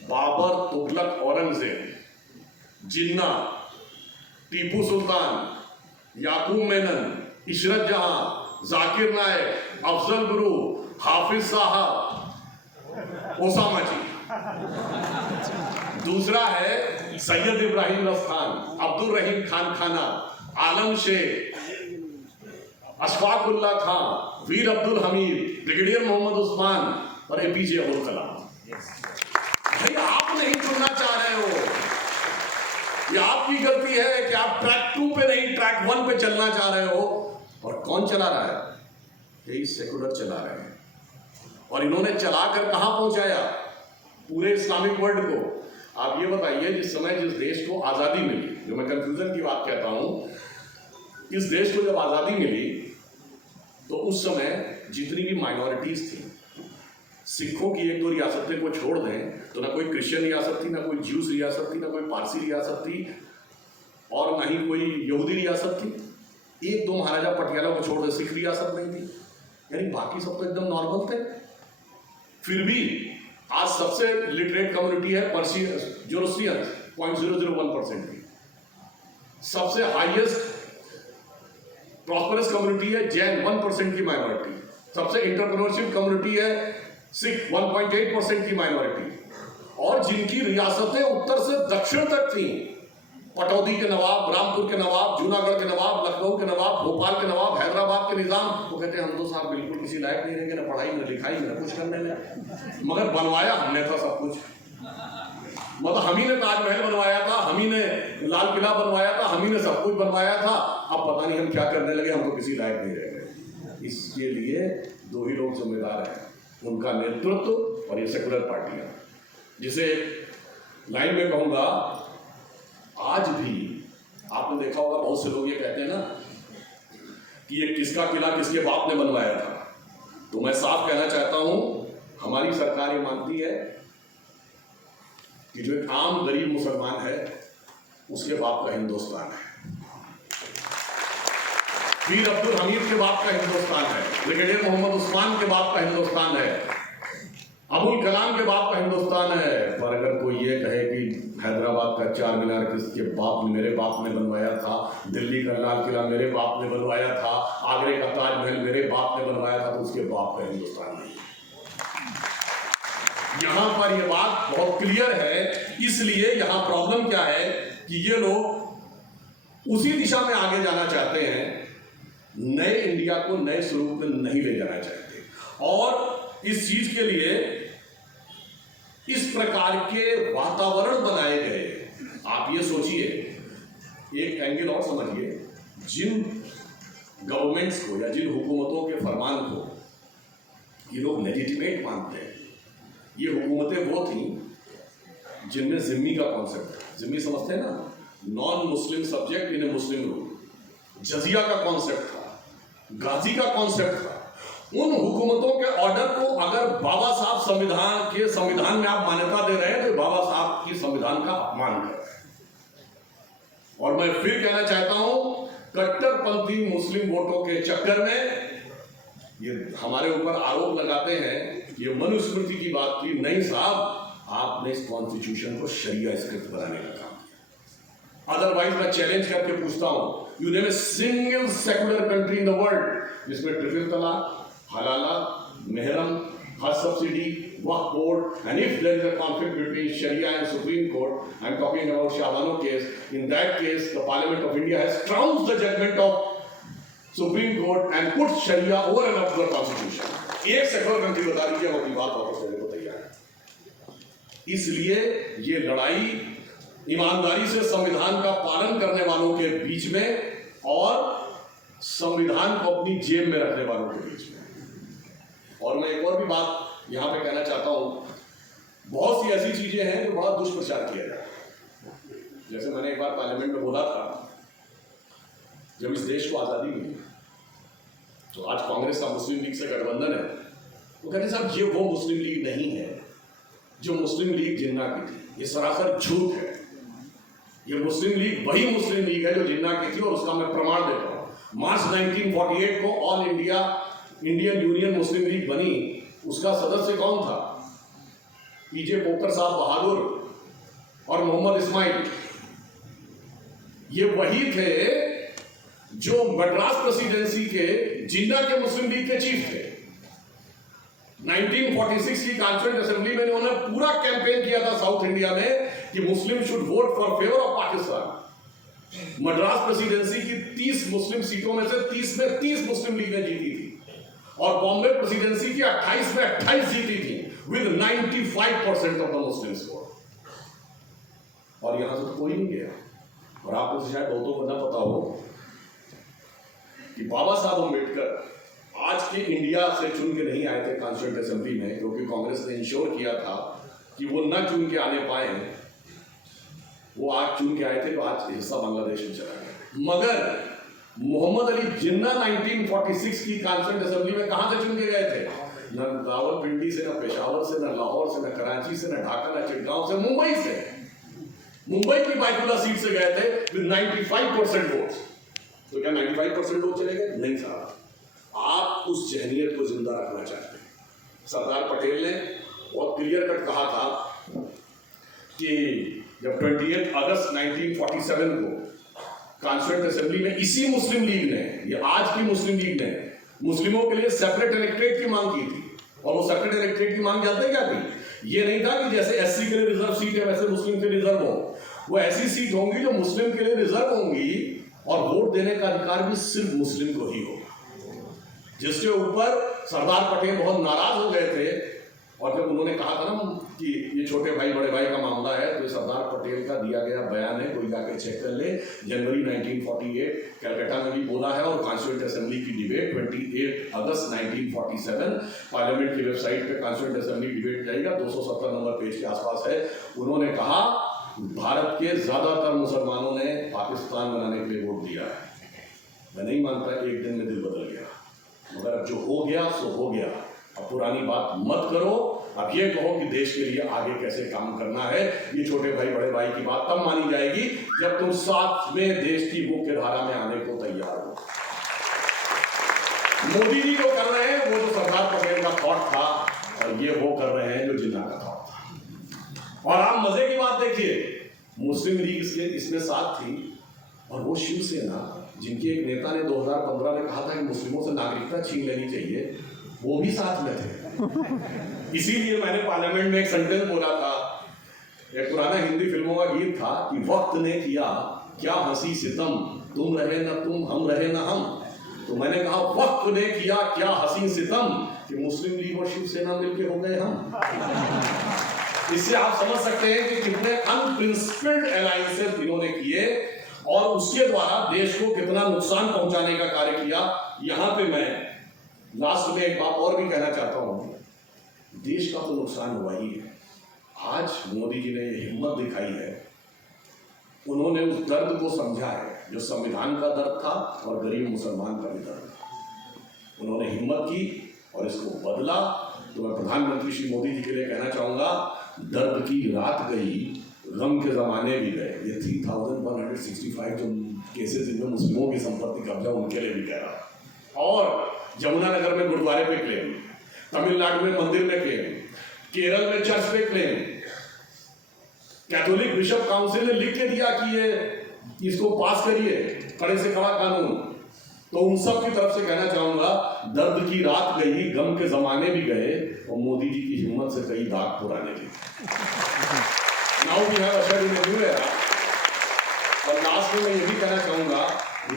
बाबर, तुगलक, औरंगजेब, जिन्ना, टीपू सुल्तान, याकूब मेनन, इशरत जहां, जाकिर नायक, अफजल गुरु, हाफिज साहब, ओसामा जी। दूसरा है सैयद इब्राहिम रफ्तान, अब्दुल रहीम खान खाना, आलम शेख, अशफाकुल्ला खान, वीर अब्दुल हमीद, ब्रिगेडियर मोहम्मद उस्मान और APJ अब्दुल कलाम। भाई आप नहीं चुनना चाह रहे हो, ये आपकी गलती है कि आप ट्रैक 2 पे नहीं ट्रैक 1 पे चलना चाह रहे हो। और कौन चला रहा है? यही सेकुलर चला रहे हैं। और इन्होंने चलाकर कहां पहुंचाया? पूरे इस्लामिक वर्ल्ड को। आप ये बताइए जिस समय जिस देश को आजादी मिली, जो मैं कंफ्यूजन की बात कहता हूं, इस देश को जब आजादी मिली तो उस समय जितनी भी माइनॉरिटीज थी, सिखों की 1-2 रियासतें को छोड़ दें तो ना कोई क्रिश्चियन रियासत थी, ना कोई ज्यूस रियासत थी, ना कोई पारसी रियासत थी, और ना ही कोई यहूदी रियासत थी। 1-2 महाराजा पटियाला को छोड़ दे सिख रियासत नहीं थी, यानी बाकी सब तो एकदम नॉर्मल थे। फिर भी आज सबसे लिटरेट कम्युनिटी है पर्शियन, जोरोस्ट्रियन 0.001% की। सबसे हाईएस्ट प्रॉस्परस कम्युनिटी है जैन, 1% की माइनॉरिटी। सबसे इंटरप्रेन्योरशिप कम्युनिटी है सिख, 1.8% की माइनॉरिटी। और जिनकी रियासतें उत्तर से दक्षिण तक थी, पटौदी के नवाब, रामपुर के नवाब, जूनागढ़ के नवाब, लखनऊ के नवाब, भोपाल के नवाब, हैदराबाद के निजाम, वो कहते हैं हम तो साहब बिल्कुल किसी लायक नहीं रहेंगे, ना पढ़ाई, ना लिखाई, ना कुछ करने में, मगर बनवाया हमने था सब कुछ। मतलब हम ही ने ताजमहल बनवाया था, हम ही ने लाल किला बनवाया था, हम ही ने सब कुछ बनवाया था, अब पता नहीं हम क्या करने लगे, हम तो किसी लायक नहीं रह गए। इसके लिए दो ही लोग जिम्मेदार हैं, उनका नेतृत्व और ये सेकुलर पार्टियां, जिसे लाइन में कहूंगा आज भी आपने देखा होगा बहुत से लोग ये कहते हैं ना कि ये किसका किला किसके बाप ने बनवाया था। तो मैं साफ कहना चाहता हूं, हमारी सरकार ये मानती है कि जो एक आम गरीब मुसलमान है उसके बाप का हिंदुस्तान है, मीर अब्दुल हमीद के बाप का हिंदुस्तान है, ब्रिगेडियर मोहम्मद उस्मान के बाप का हिंदुस्तान है, अबुल कलाम के बाप का हिंदुस्तान है। पर अगर कोई ये कहे कि हैदराबाद का चार मीनार किसके बाप ने, मेरे बाप ने बनवाया था, दिल्ली का लाल किला मेरे बाप ने बनवाया था, आगरे का ताजमहल मेरे बाप ने बनवाया था, तो उसके बाप का हिंदुस्तान नहीं। यहां पर यह बात बहुत क्लियर है। इसलिए यहां प्रॉब्लम क्या है कि ये लोग उसी दिशा में आगे जाना चाहते हैं, नए इंडिया को नए स्वरूप में नहीं ले जाना चाहते, और इस चीज के लिए इस प्रकार के वातावरण बनाए गए। आप ये सोचिए, एक एंगल और समझिए, जिन गवर्नमेंट्स को या जिन हुकूमतों के फरमान को ये लोग लेजिटिमेट मानते हैं, ये हुकूमतें वो थी जिनमें जिम्मी का कॉन्सेप्ट था। जिम्मी समझते हैं ना, non Muslim subject in a Muslim rule. जजिया का कॉन्सेप्ट था, गाजी का कॉन्सेप्ट था। उन हुकूमतों के ऑर्डर को अगर बाबा साहब संविधान में आप मान्यता दे रहे हैं तो बाबा साहब की संविधान का अपमान कर रहे हैं। और मैं फिर कहना चाहता हूं, कट्टरपंथी मुस्लिम वोटों के चक्कर में ये हमारे ऊपर आरोप लगाते हैं, ये मनुस्मृति की बात थी। नहीं साहब, आपने इस कॉन्स्टिट्यूशन को शरिया स्क्रिप्ट बनाने का काम किया। अदरवाइज मैं चैलेंज करके पूछता हूं, you name a single secular country in the world जिसमें ट्रिपल तलाक, हलाला, मेहरम, हज subsidy, Waqf board, and if there is a conflict between Sharia and Supreme Court, I am talking about Shahbano case, in that case the Parliament of India has trounced the judgment of Supreme Court and put Sharia over and above the Constitution. एक सेकुलर कंट्री बता दीजिए, अपनी बात वापस लेने को तैयार है। इसलिए ये लड़ाई ईमानदारी से संविधान का पालन करने वालों के बीच में और संविधान को अपनी जेब में रखने वालों के बीच में। और मैं एक और भी बात यहां पे कहना चाहता हूं, बहुत सी ऐसी चीजें हैं जो बड़ा दुष्प्रचार किया जाता है। जैसे मैंने एक बार पार्लियामेंट में बोला था, जब इस देश को आजादी मिली तो आज कांग्रेस का मुस्लिम लीग से गठबंधन है, वो कहते साहब ये वो मुस्लिम लीग नहीं है जो मुस्लिम लीग जिन्ना की थी, ये सरासर झूठ है। ये मुस्लिम लीग वही मुस्लिम लीग है जो जिन्ना की थी, और उसका मैं प्रमाण देता हूं। मार्च 1948 को ऑल इंडिया इंडियन यूनियन मुस्लिम लीग बनी, उसका सदस्य कौन था? पीजे पोकर साहब बहादुर और मोहम्मद इस्माइल। ये वही थे जो मद्रास प्रेसिडेंसी के जिन्ना के मुस्लिम लीग के चीफ थे। 1946 की कॉन्स्टिट्यूएंट असेंबली में उन्होंने पूरा कैंपेन किया था साउथ इंडिया में कि मुस्लिम should vote for favour of Pakistan. Madras presidency की 30 मुस्लिम सीटों में से 30 में 30 मुस्लिम लीग ने जीती थी, और बॉम्बे प्रेसिडेंसी की 28 में 28 जीती थी with 95% of the Muslims vote. और यहां से तो कोई नहीं गया। और आपको शायद बहुतों को न पता हो कि बाबा साहब अम्बेडकर आज के इंडिया से चुन के नहीं आए थे कॉन्स्टिट्यूएंट असेंबली में, क्योंकि कांग्रेस ने इंश्योर किया था कि वो न चुन के आने पाए। वो आज चुन के आए थे तो आज हिस्सा बांग्लादेश में चला गया। मगर मोहम्मद अली जिन्ना 1946 की कॉन्स्टिट्यूएंट असेंबली में कहां से चुन के गए थे? न रावलपिंडी से, न पेशावर से, न लाहौर से, न कराची से, न ढाका, न चिटगांव से, मुंबई से। मुंबई की बाइकुला सीट से गए थे विद 95% वोट्स। तो क्या 95% वोट चले गए? नहीं साहब, आप उस जहनियत को जिंदा रखना चाहते हैं। सरदार पटेल ने बहुत क्लियर कट कहा था कि जब 28 अगस्त 1947 को कॉन्स्टिट्यूएंट असेंबली में इसी मुस्लिम लीग ने, ये आज की मुस्लिम लीग ने, मुस्लिमों के लिए सेपरेट इलेक्ट्रेट की मांग की थी। और वो सेपरेट इलेक्ट्रेट की मांग जानते क्या थी? ये नहीं था कि जैसे एससी के लिए रिजर्व सीट है वैसे मुस्लिम के रिजर्व हो। वो ऐसी सीट होंगी जो मुस्लिम के लिए रिजर्व होंगी, और वोट देने का अधिकार भी सिर्फ मुस्लिम को ही होगा। जिसके ऊपर सरदार पटेल बहुत नाराज हो गए थे, और जब उन्होंने कहा था ना कि ये छोटे भाई बड़े भाई का मामला है, तो सरदार पटेल का दिया गया बयान है, कोई जाके चेक कर ले। जनवरी 1948 कलकत्ता में भी बोला है, और कॉन्स्टिट्यूएंट असेंबली की डिबेट 28 अगस्त 1947 पार्लियामेंट की वेबसाइट पे कॉन्स्टिट्यूएंट असेंबली डिबेट जाएगा, 270 नंबर पेज के आसपास है। उन्होंने कहा भारत के ज्यादातर मुसलमानों ने पाकिस्तान बनाने के लिए वोट दिया है। मैं नहीं मानता एक दिन में दिल बदल गया, मगर अब जो हो गया सो हो गया। अब पुरानी बात मत करो, अब ये कहो कि देश के लिए आगे कैसे काम करना है। ये छोटे भाई बड़े भाई की बात तब मानी जाएगी जब तुम साथ में देश की मुख्य धारा में आने को तैयार हो। मोदी जी जो कर रहे हैं वो जो सरदार पटेल का थॉट था, और ये वो कर रहे हैं जो जिन्ना का थॉट था। और आप मजे की बात देखिए, मुस्लिम लीग इसमें साथ थी, और वो शिवसेना जिनके एक नेता ने 2015 में कहा था कि मुस्लिमों से नागरिकता छीन लेनी चाहिए, वो भी साथ में थे। इसीलिए मैंने पार्लियामेंट में एक सेंटेंस बोला था, एक पुराना हिंदी फिल्मों का गीत था कि वक्त ने किया क्या हंसी सितम, तुम रहे न तुम, हम रहे न हम। तो मैंने कहा वक्त ने किया क्या हंसी सितम कि मुस्लिम लीग और शिवसेना मिलके हो गए हम। इससे आप समझ सकते हैं कि कितने अनप्रिंसिपल्ड अलायंसेस इन्होंने किए, और उसके द्वारा देश को कितना नुकसान पहुंचाने का कार्य किया। यहां पे मैं लास्ट में एक बात और भी कहना चाहता हूं, देश का तो नुकसान हुआ ही है। आज मोदी जी ने ये हिम्मत दिखाई है, उन्होंने उस दर्द को समझा है जो संविधान का दर्द था और गरीब मुसलमान का भी दर्द था। उन्होंने हिम्मत की और इसको बदला। तो मैं प्रधानमंत्री श्री मोदी जी के लिए कहना चाहूंगा, दर्द की रात गई, गम के जमाने भी गए। ये 3165 जो केसेस इनमें मुस्लिमों की संपत्ति कब्जा, उनके लिए भी कह रहा। और जमुनानगर में गुरुद्वारे पे क्लेम, तमिलनाडु में मंदिर में क्लेम, केरल में चर्च पे क्लेम, कैथोलिक बिशप काउंसिल ने लिख के दिया कि ये इसको पास करिए, कड़े से कड़ा कानून। तो उन सब की तरफ से कहना चाहूंगा, दर्द की रात गई, गम के जमाने भी गए, और मोदी जी की हिम्मत से कई दाग पुराने भी। Now we have ushered in a new era. और लास्ट में मैं ये भी कहना चाहूंगा,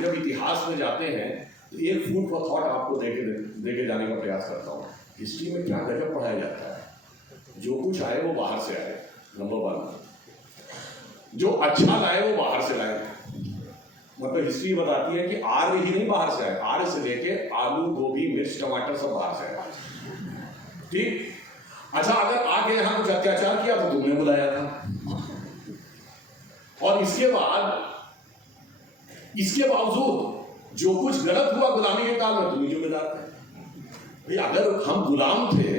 जब इतिहास में जाते हैं तो एक फूड फॉर थॉट आपको देके जाने का प्रयास करता हूँ। हिस्ट्री में क्या गजब पढ़ाया जाता है। जो कुछ आए वो बाहर से आए, नंबर 1। जो अच्छा लाए वो बाहर से लाए। मतलब हिस्ट्री बताती है कि आर्य ही नहीं बाहर से आए, आर्य से लेके आलू, गोभी, मिर्च, टमाटर सब बाहर से आए। ठीक। अच्छा, अगर आके यहाँ कुछ अत्याचार किया तो तुमने बुलाया था, और इसके बावजूद जो कुछ गलत हुआ गुलामी के काल में, तुम ही जिम्मेदार थे। भाई अगर हम गुलाम थे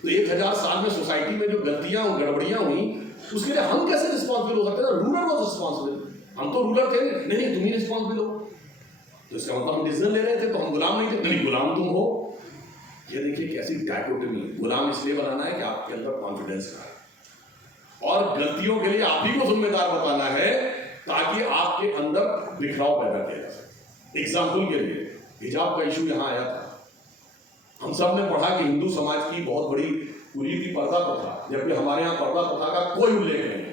तो 1000 साल में सोसाइटी में जो गलतियां गड़बड़ियां हुई, उसके लिए हम कैसे रिस्पॉन्सिबल हो सकते हैं? Ruler was responsible. हम तो रूलर थे नहीं, तुम ही रिस्पॉन्सिबल हो। तो इसका मतलब हम डिसीजन ले रहे थे, तो हम गुलाम नहीं थे। नहीं, गुलाम तुम हो। ये देखिए कैसी डायकोटमी। गुलाम इसलिए बनाना है कि आपके अंदर कॉन्फिडेंस का है, और गलतियों के लिए आप ही को जिम्मेदार बताना है, ताकि आपके अंदर बिखराव पैदा किया जा सके। एग्जाम्पल के लिए हिजाब का इशू यहाँ आया था, हम सब ने पढ़ा कि हिंदू समाज की बहुत बड़ी पूरी थी पर्दा प्रथा, जबकि हमारे यहाँ पर्दा प्रथा का कोई उल्लेख नहीं है।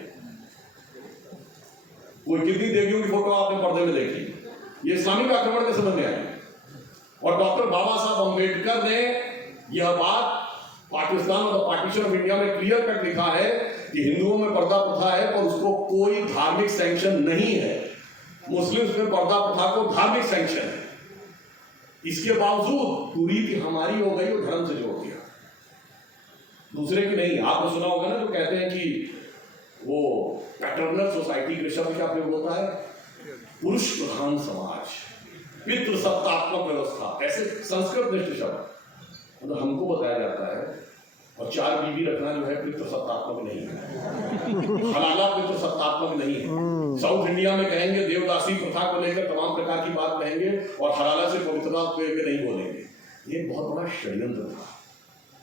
कोई कितनी देवियों की फोटो आपने पर्दे में देखी? ये इस्लामिक आक्रमण के संबंध में आई। और डॉक्टर बाबा साहब अम्बेडकर ने यह बात पाकिस्तान और पार्टीशन ऑफ इंडिया में क्लियर कट लिखा है कि हिंदुओं में पर्दा प्रथा है, पर उसको कोई धार्मिक सैंक्शन नहीं है। मुस्लिम्स में पर्दा प्रथा को धार्मिक सैंक्शन है। इसके बावजूद कुरीति हमारी हो गई और धर्म से जोड़ दिया, दूसरे की नहीं। आपने सुना होगा ना जो कहते हैं कि वो पैटर्नल सोसाइटी के शब्द क्या प्रयोग होता है? पुरुष प्रधान समाज, पितृसत्तात्मक व्यवस्था, ऐसे संस्कृत निष्ठ शब्द मतलब हमको बताया जाता है। और 4 बीवी रखना जो है पितृसत्तात्मक नहीं है, हलाला पितृसत्तात्मक नहीं है। साउथ इंडिया में कहेंगे देवदासी प्रथा को लेकर तमाम प्रकार की बात कहेंगे, और हलाला से पवित्रता को लेकर नहीं बोलेंगे। ये बहुत बड़ा षड्यंत्र था।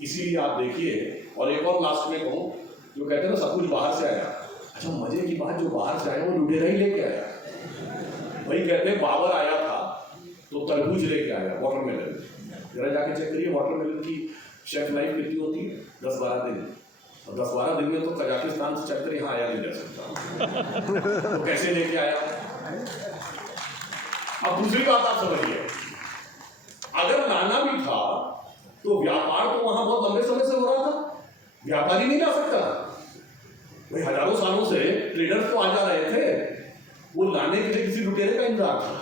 इसीलिए आप देखिए, और एक और लास्ट में कहूँ, जो कहते हैं ना सब कुछ बाहर से आया। अच्छा, मजे की बात, जो बाहर से आया वो लुटेरा ही लेके आया। वही कहते हैं बाबर आया था तो तरबूज लेके आया, वाटरमेलन। जरा जाके चेक करिए वाटरमेलन की शेफ लाइफ कितनी होती है? 10-12 दिन। और 10-12 दिन में तो कजाकिस्तान से चलकर यहाँ आया नहीं जा सकता। तो कैसे लेके आया? अब दूसरी बात आप समझिए, अगर लाना भी था तो व्यापार तो वहां बहुत लंबे समय से हो रहा था, व्यापारी नहीं ला सकता। भाई हजारों सालों से ट्रेडर्स तो आ जा रहे थे, वो लाने के लिए किसी लुटेरे का इंतजार था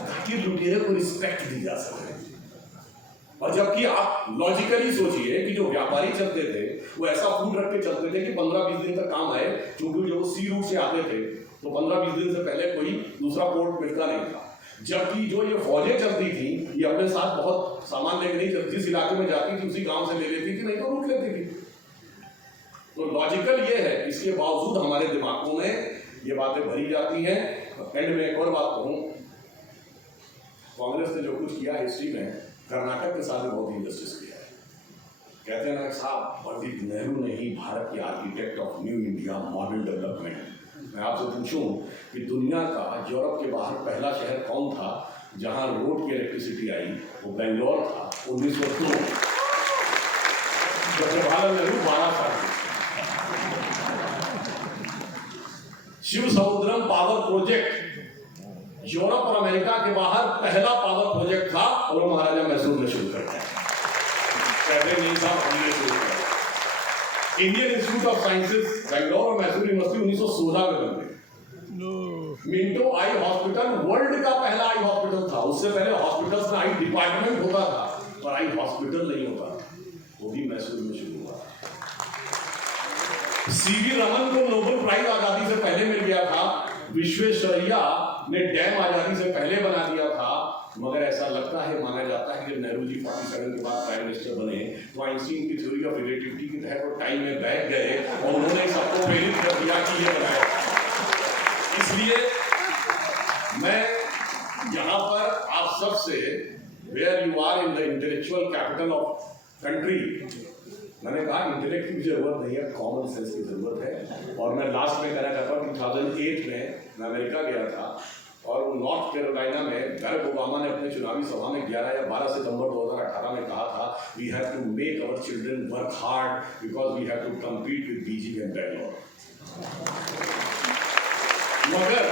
ताकि लुटेरे को रिस्पेक्ट दी जा सके। और जबकि आप लॉजिकली सोचिए कि जो व्यापारी चलते थे वो ऐसा फूड रख के चलते थे कि 15-20 दिन तक काम आए, क्योंकि जो सी रूट से आते थे तो 15-20 दिन से पहले कोई दूसरा पोर्ट मिलता नहीं था। जबकि जो ये फौजें चलती थी ये अपने साथ बहुत सामान लेके नहीं चलती, जिस इलाके में जाती थी उसी गांव से ले लेती थी, नहीं तो लूट लेती थी। तो लॉजिकल ये है, इसके बावजूद हमारे दिमागों में ये बातें भरी जाती हैं। एंड में एक और बात कहूं, कांग्रेस ने जो कुछ किया हिस्ट्री में, कर्नाटक के साथ बहुत इंजस्टिस किया है। कहते हैं ना साहब, पंडित नेहरू ने ही भारत के architect of new India modern development. मैं आपसे पूछूं कि दुनिया का यूरोप के बाहर पहला शहर कौन था जहां रोड की इलेक्ट्रिसिटी आई? वो बेंगलोर था 1902, जब जवाहरलाल नेहरू 12 साल के। शिव समुद्रम पावर प्रोजेक्ट यूरोप और अमेरिका के बाहर पहला पावर प्रोजेक्ट था और वो महाराजा मैसूर ने शुरू कर दिया। कहते नहीं साहब हमने शुरू किया। Indian institute of sciences Bangalore और मैसूर यूनिवर्सिटी 1916 में बन गई। मिंटो आई हॉस्पिटल वर्ल्ड का पहला आई हॉस्पिटल था। उससे पहले हॉस्पिटल्स में आई डिपार्टमेंट होता था पर आई हॉस्पिटल नहीं होता, वो भी मैसूर में शुरू हुआ। सीवी रमन को नोबेल प्राइज आजादी से पहले मिल गया था। विश्वेश्वरैया ने डैम आजादी से पहले बना दिया था। मगर ऐसा लगता है, माना जाता है कि नेहरू जी 47 के बाद प्राइम मिनिस्टर बने तो आइंस्टीन की थ्योरी ऑफ रिलेटिविटी के तहत वो टाइम में बैठ गए और उन्होंने सबको प्रेरित कर दिया कि ये बनाया। इसलिए मैं यहाँ पर आप सबसे, where you are in the intellectual capital of country, मैंने कहा इंटेलेक्ट की जरूरत नहीं है, कॉमन सेंस की जरूरत है। और मैं लास्ट में कहना चाहता हूँ 2008 में मैं अमेरिका गया था और नॉर्थ कैरोलिना में बराक ओबामा ने अपने चुनावी सभा में 11 या 12 सितंबर 2018 में कहा था, we have to make our children work hard because we have to compete with Beijing and Bangalore. मगर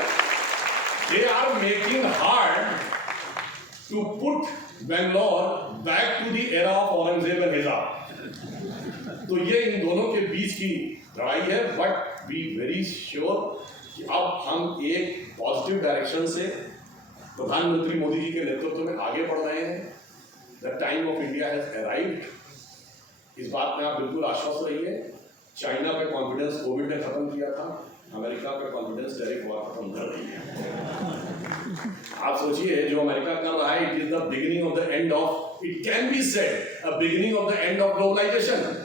they are making hard to put Bangalore back to the era of Aurangzeb and hijab. तो ये इन दोनों के बीच की लड़ाई है, बट बी वेरी श्योर कि अब हम एक पॉजिटिव डायरेक्शन से प्रधानमंत्री मोदी जी के नेतृत्व में आगे बढ़ रहे हैं। The time of India has arrived, इस बात में आप बिल्कुल आश्वस्त रहिए। चाइना पे कॉन्फिडेंस कोविड ने खत्म किया था, अमेरिका पे कॉन्फिडेंस डायरेक्ट वॉर खत्म कर रही है। आप सोचिए जो अमेरिका कर रहा है, it is the beginning of the end of, it can be said a beginning of the end of globalization.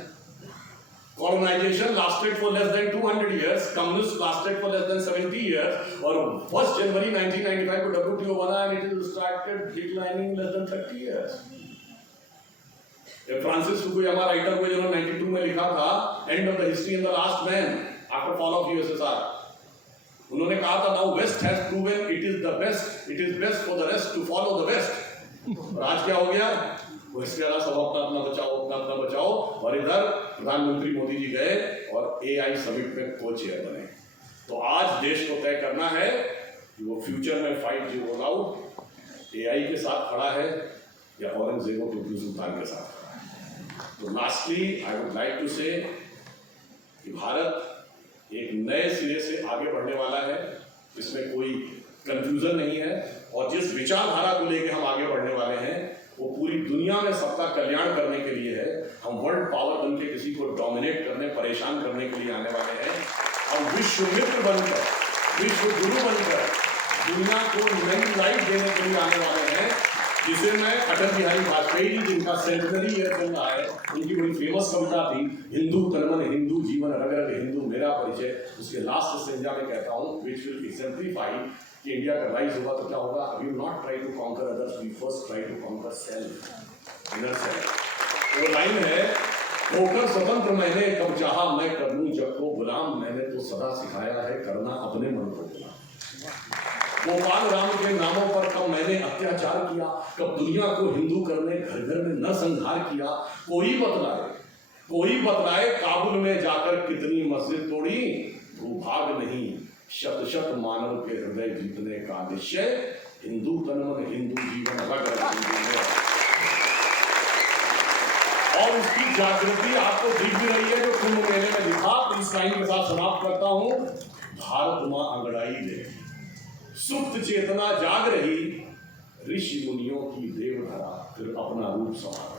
Colonization lasted for less than 200 years, communists lasted for less than 70 years, और 1 जनवरी 1995 को WTO बना and it is started declining less than 30 years. Francis Fukuyama writer को जिन्होंने 92 में लिखा था end of the history and the last man after fall of USSR, उन्होंने कहा था now west has proven it is the best, it is best for the rest to follow the best. और आज क्या हो गया, वो इसके अलावा सब अपना अपना बचाओ, अपना अपना बचाओ। और इधर प्रधानमंत्री मोदी जी गए और एआई समिट में को चेयर बने। तो आज देश को तय करना है कि वो फ्यूचर में 5G रोल आउट एआई के साथ खड़ा है या औरंगजेब टिप्पू सुल्तान के साथ खड़ा है। तो lastly I would like to say कि भारत एक नए सिरे से आगे बढ़ने वाला है, इसमें कोई कंफ्यूजन नहीं है। और जिस विचारधारा को लेकर हम आगे बढ़ने वाले हैं वो पूरी दुनिया में सबका कल्याण करने के लिए है। हम वर्ल्ड पावर बन के किसी को डोमिनेट करने, परेशान करने के लिए आने वाले हैं। हम विश्व मित्र बनकर, विश्व गुरु बनकर दुनिया को नई लाइफ देने के लिए आने वाले हैं, जिसे मैं अटल बिहारी वाजपेयी जी, जिनका सेंचुरी ईयर चल रहा है, उनकी बड़ी फेमस कविता थी, हिंदू तन मन हिंदू जीवन रग रग हिंदू मेरा परिचय, उसके लास्ट स्टेंजा में कहता हूँ विच विल एग्जेम्प्लीफाई कि इंडिया का राइज होगा तो क्या होगा। We will not try to conquer others, we first try to conquer self, inner self. वो लाइन है, होकर स्वतंत्र मैंने कब चाहा मैं कर लूं जग को गुलाम, मैंने तो सदा सिखाया है करना अपने मन को गुलाम। गोपाल राम के नामों पर कब मैंने अत्याचार किया, कब दुनिया को हिंदू करने घर घर में न संहार किया। कोई बतलाए काबुल में जाकर कितनी मस्जिद तोड़ी, भूभाग नहीं शत शत मानव के हृदय जीतने का निश्चय, हिंदू तन मन हिंदू जीवन रग रग हिंदू में। और उसकी जागृति आपको दिख भी रही है जो कुंभ मेले में दिखा। तो इस लाइन के साथ समाप्त करता हूं। भारत मां अंगड़ाई दे, सुप्त चेतना जाग रही, ऋषि मुनियों की देवधरा फिर अपना रूप संभाल।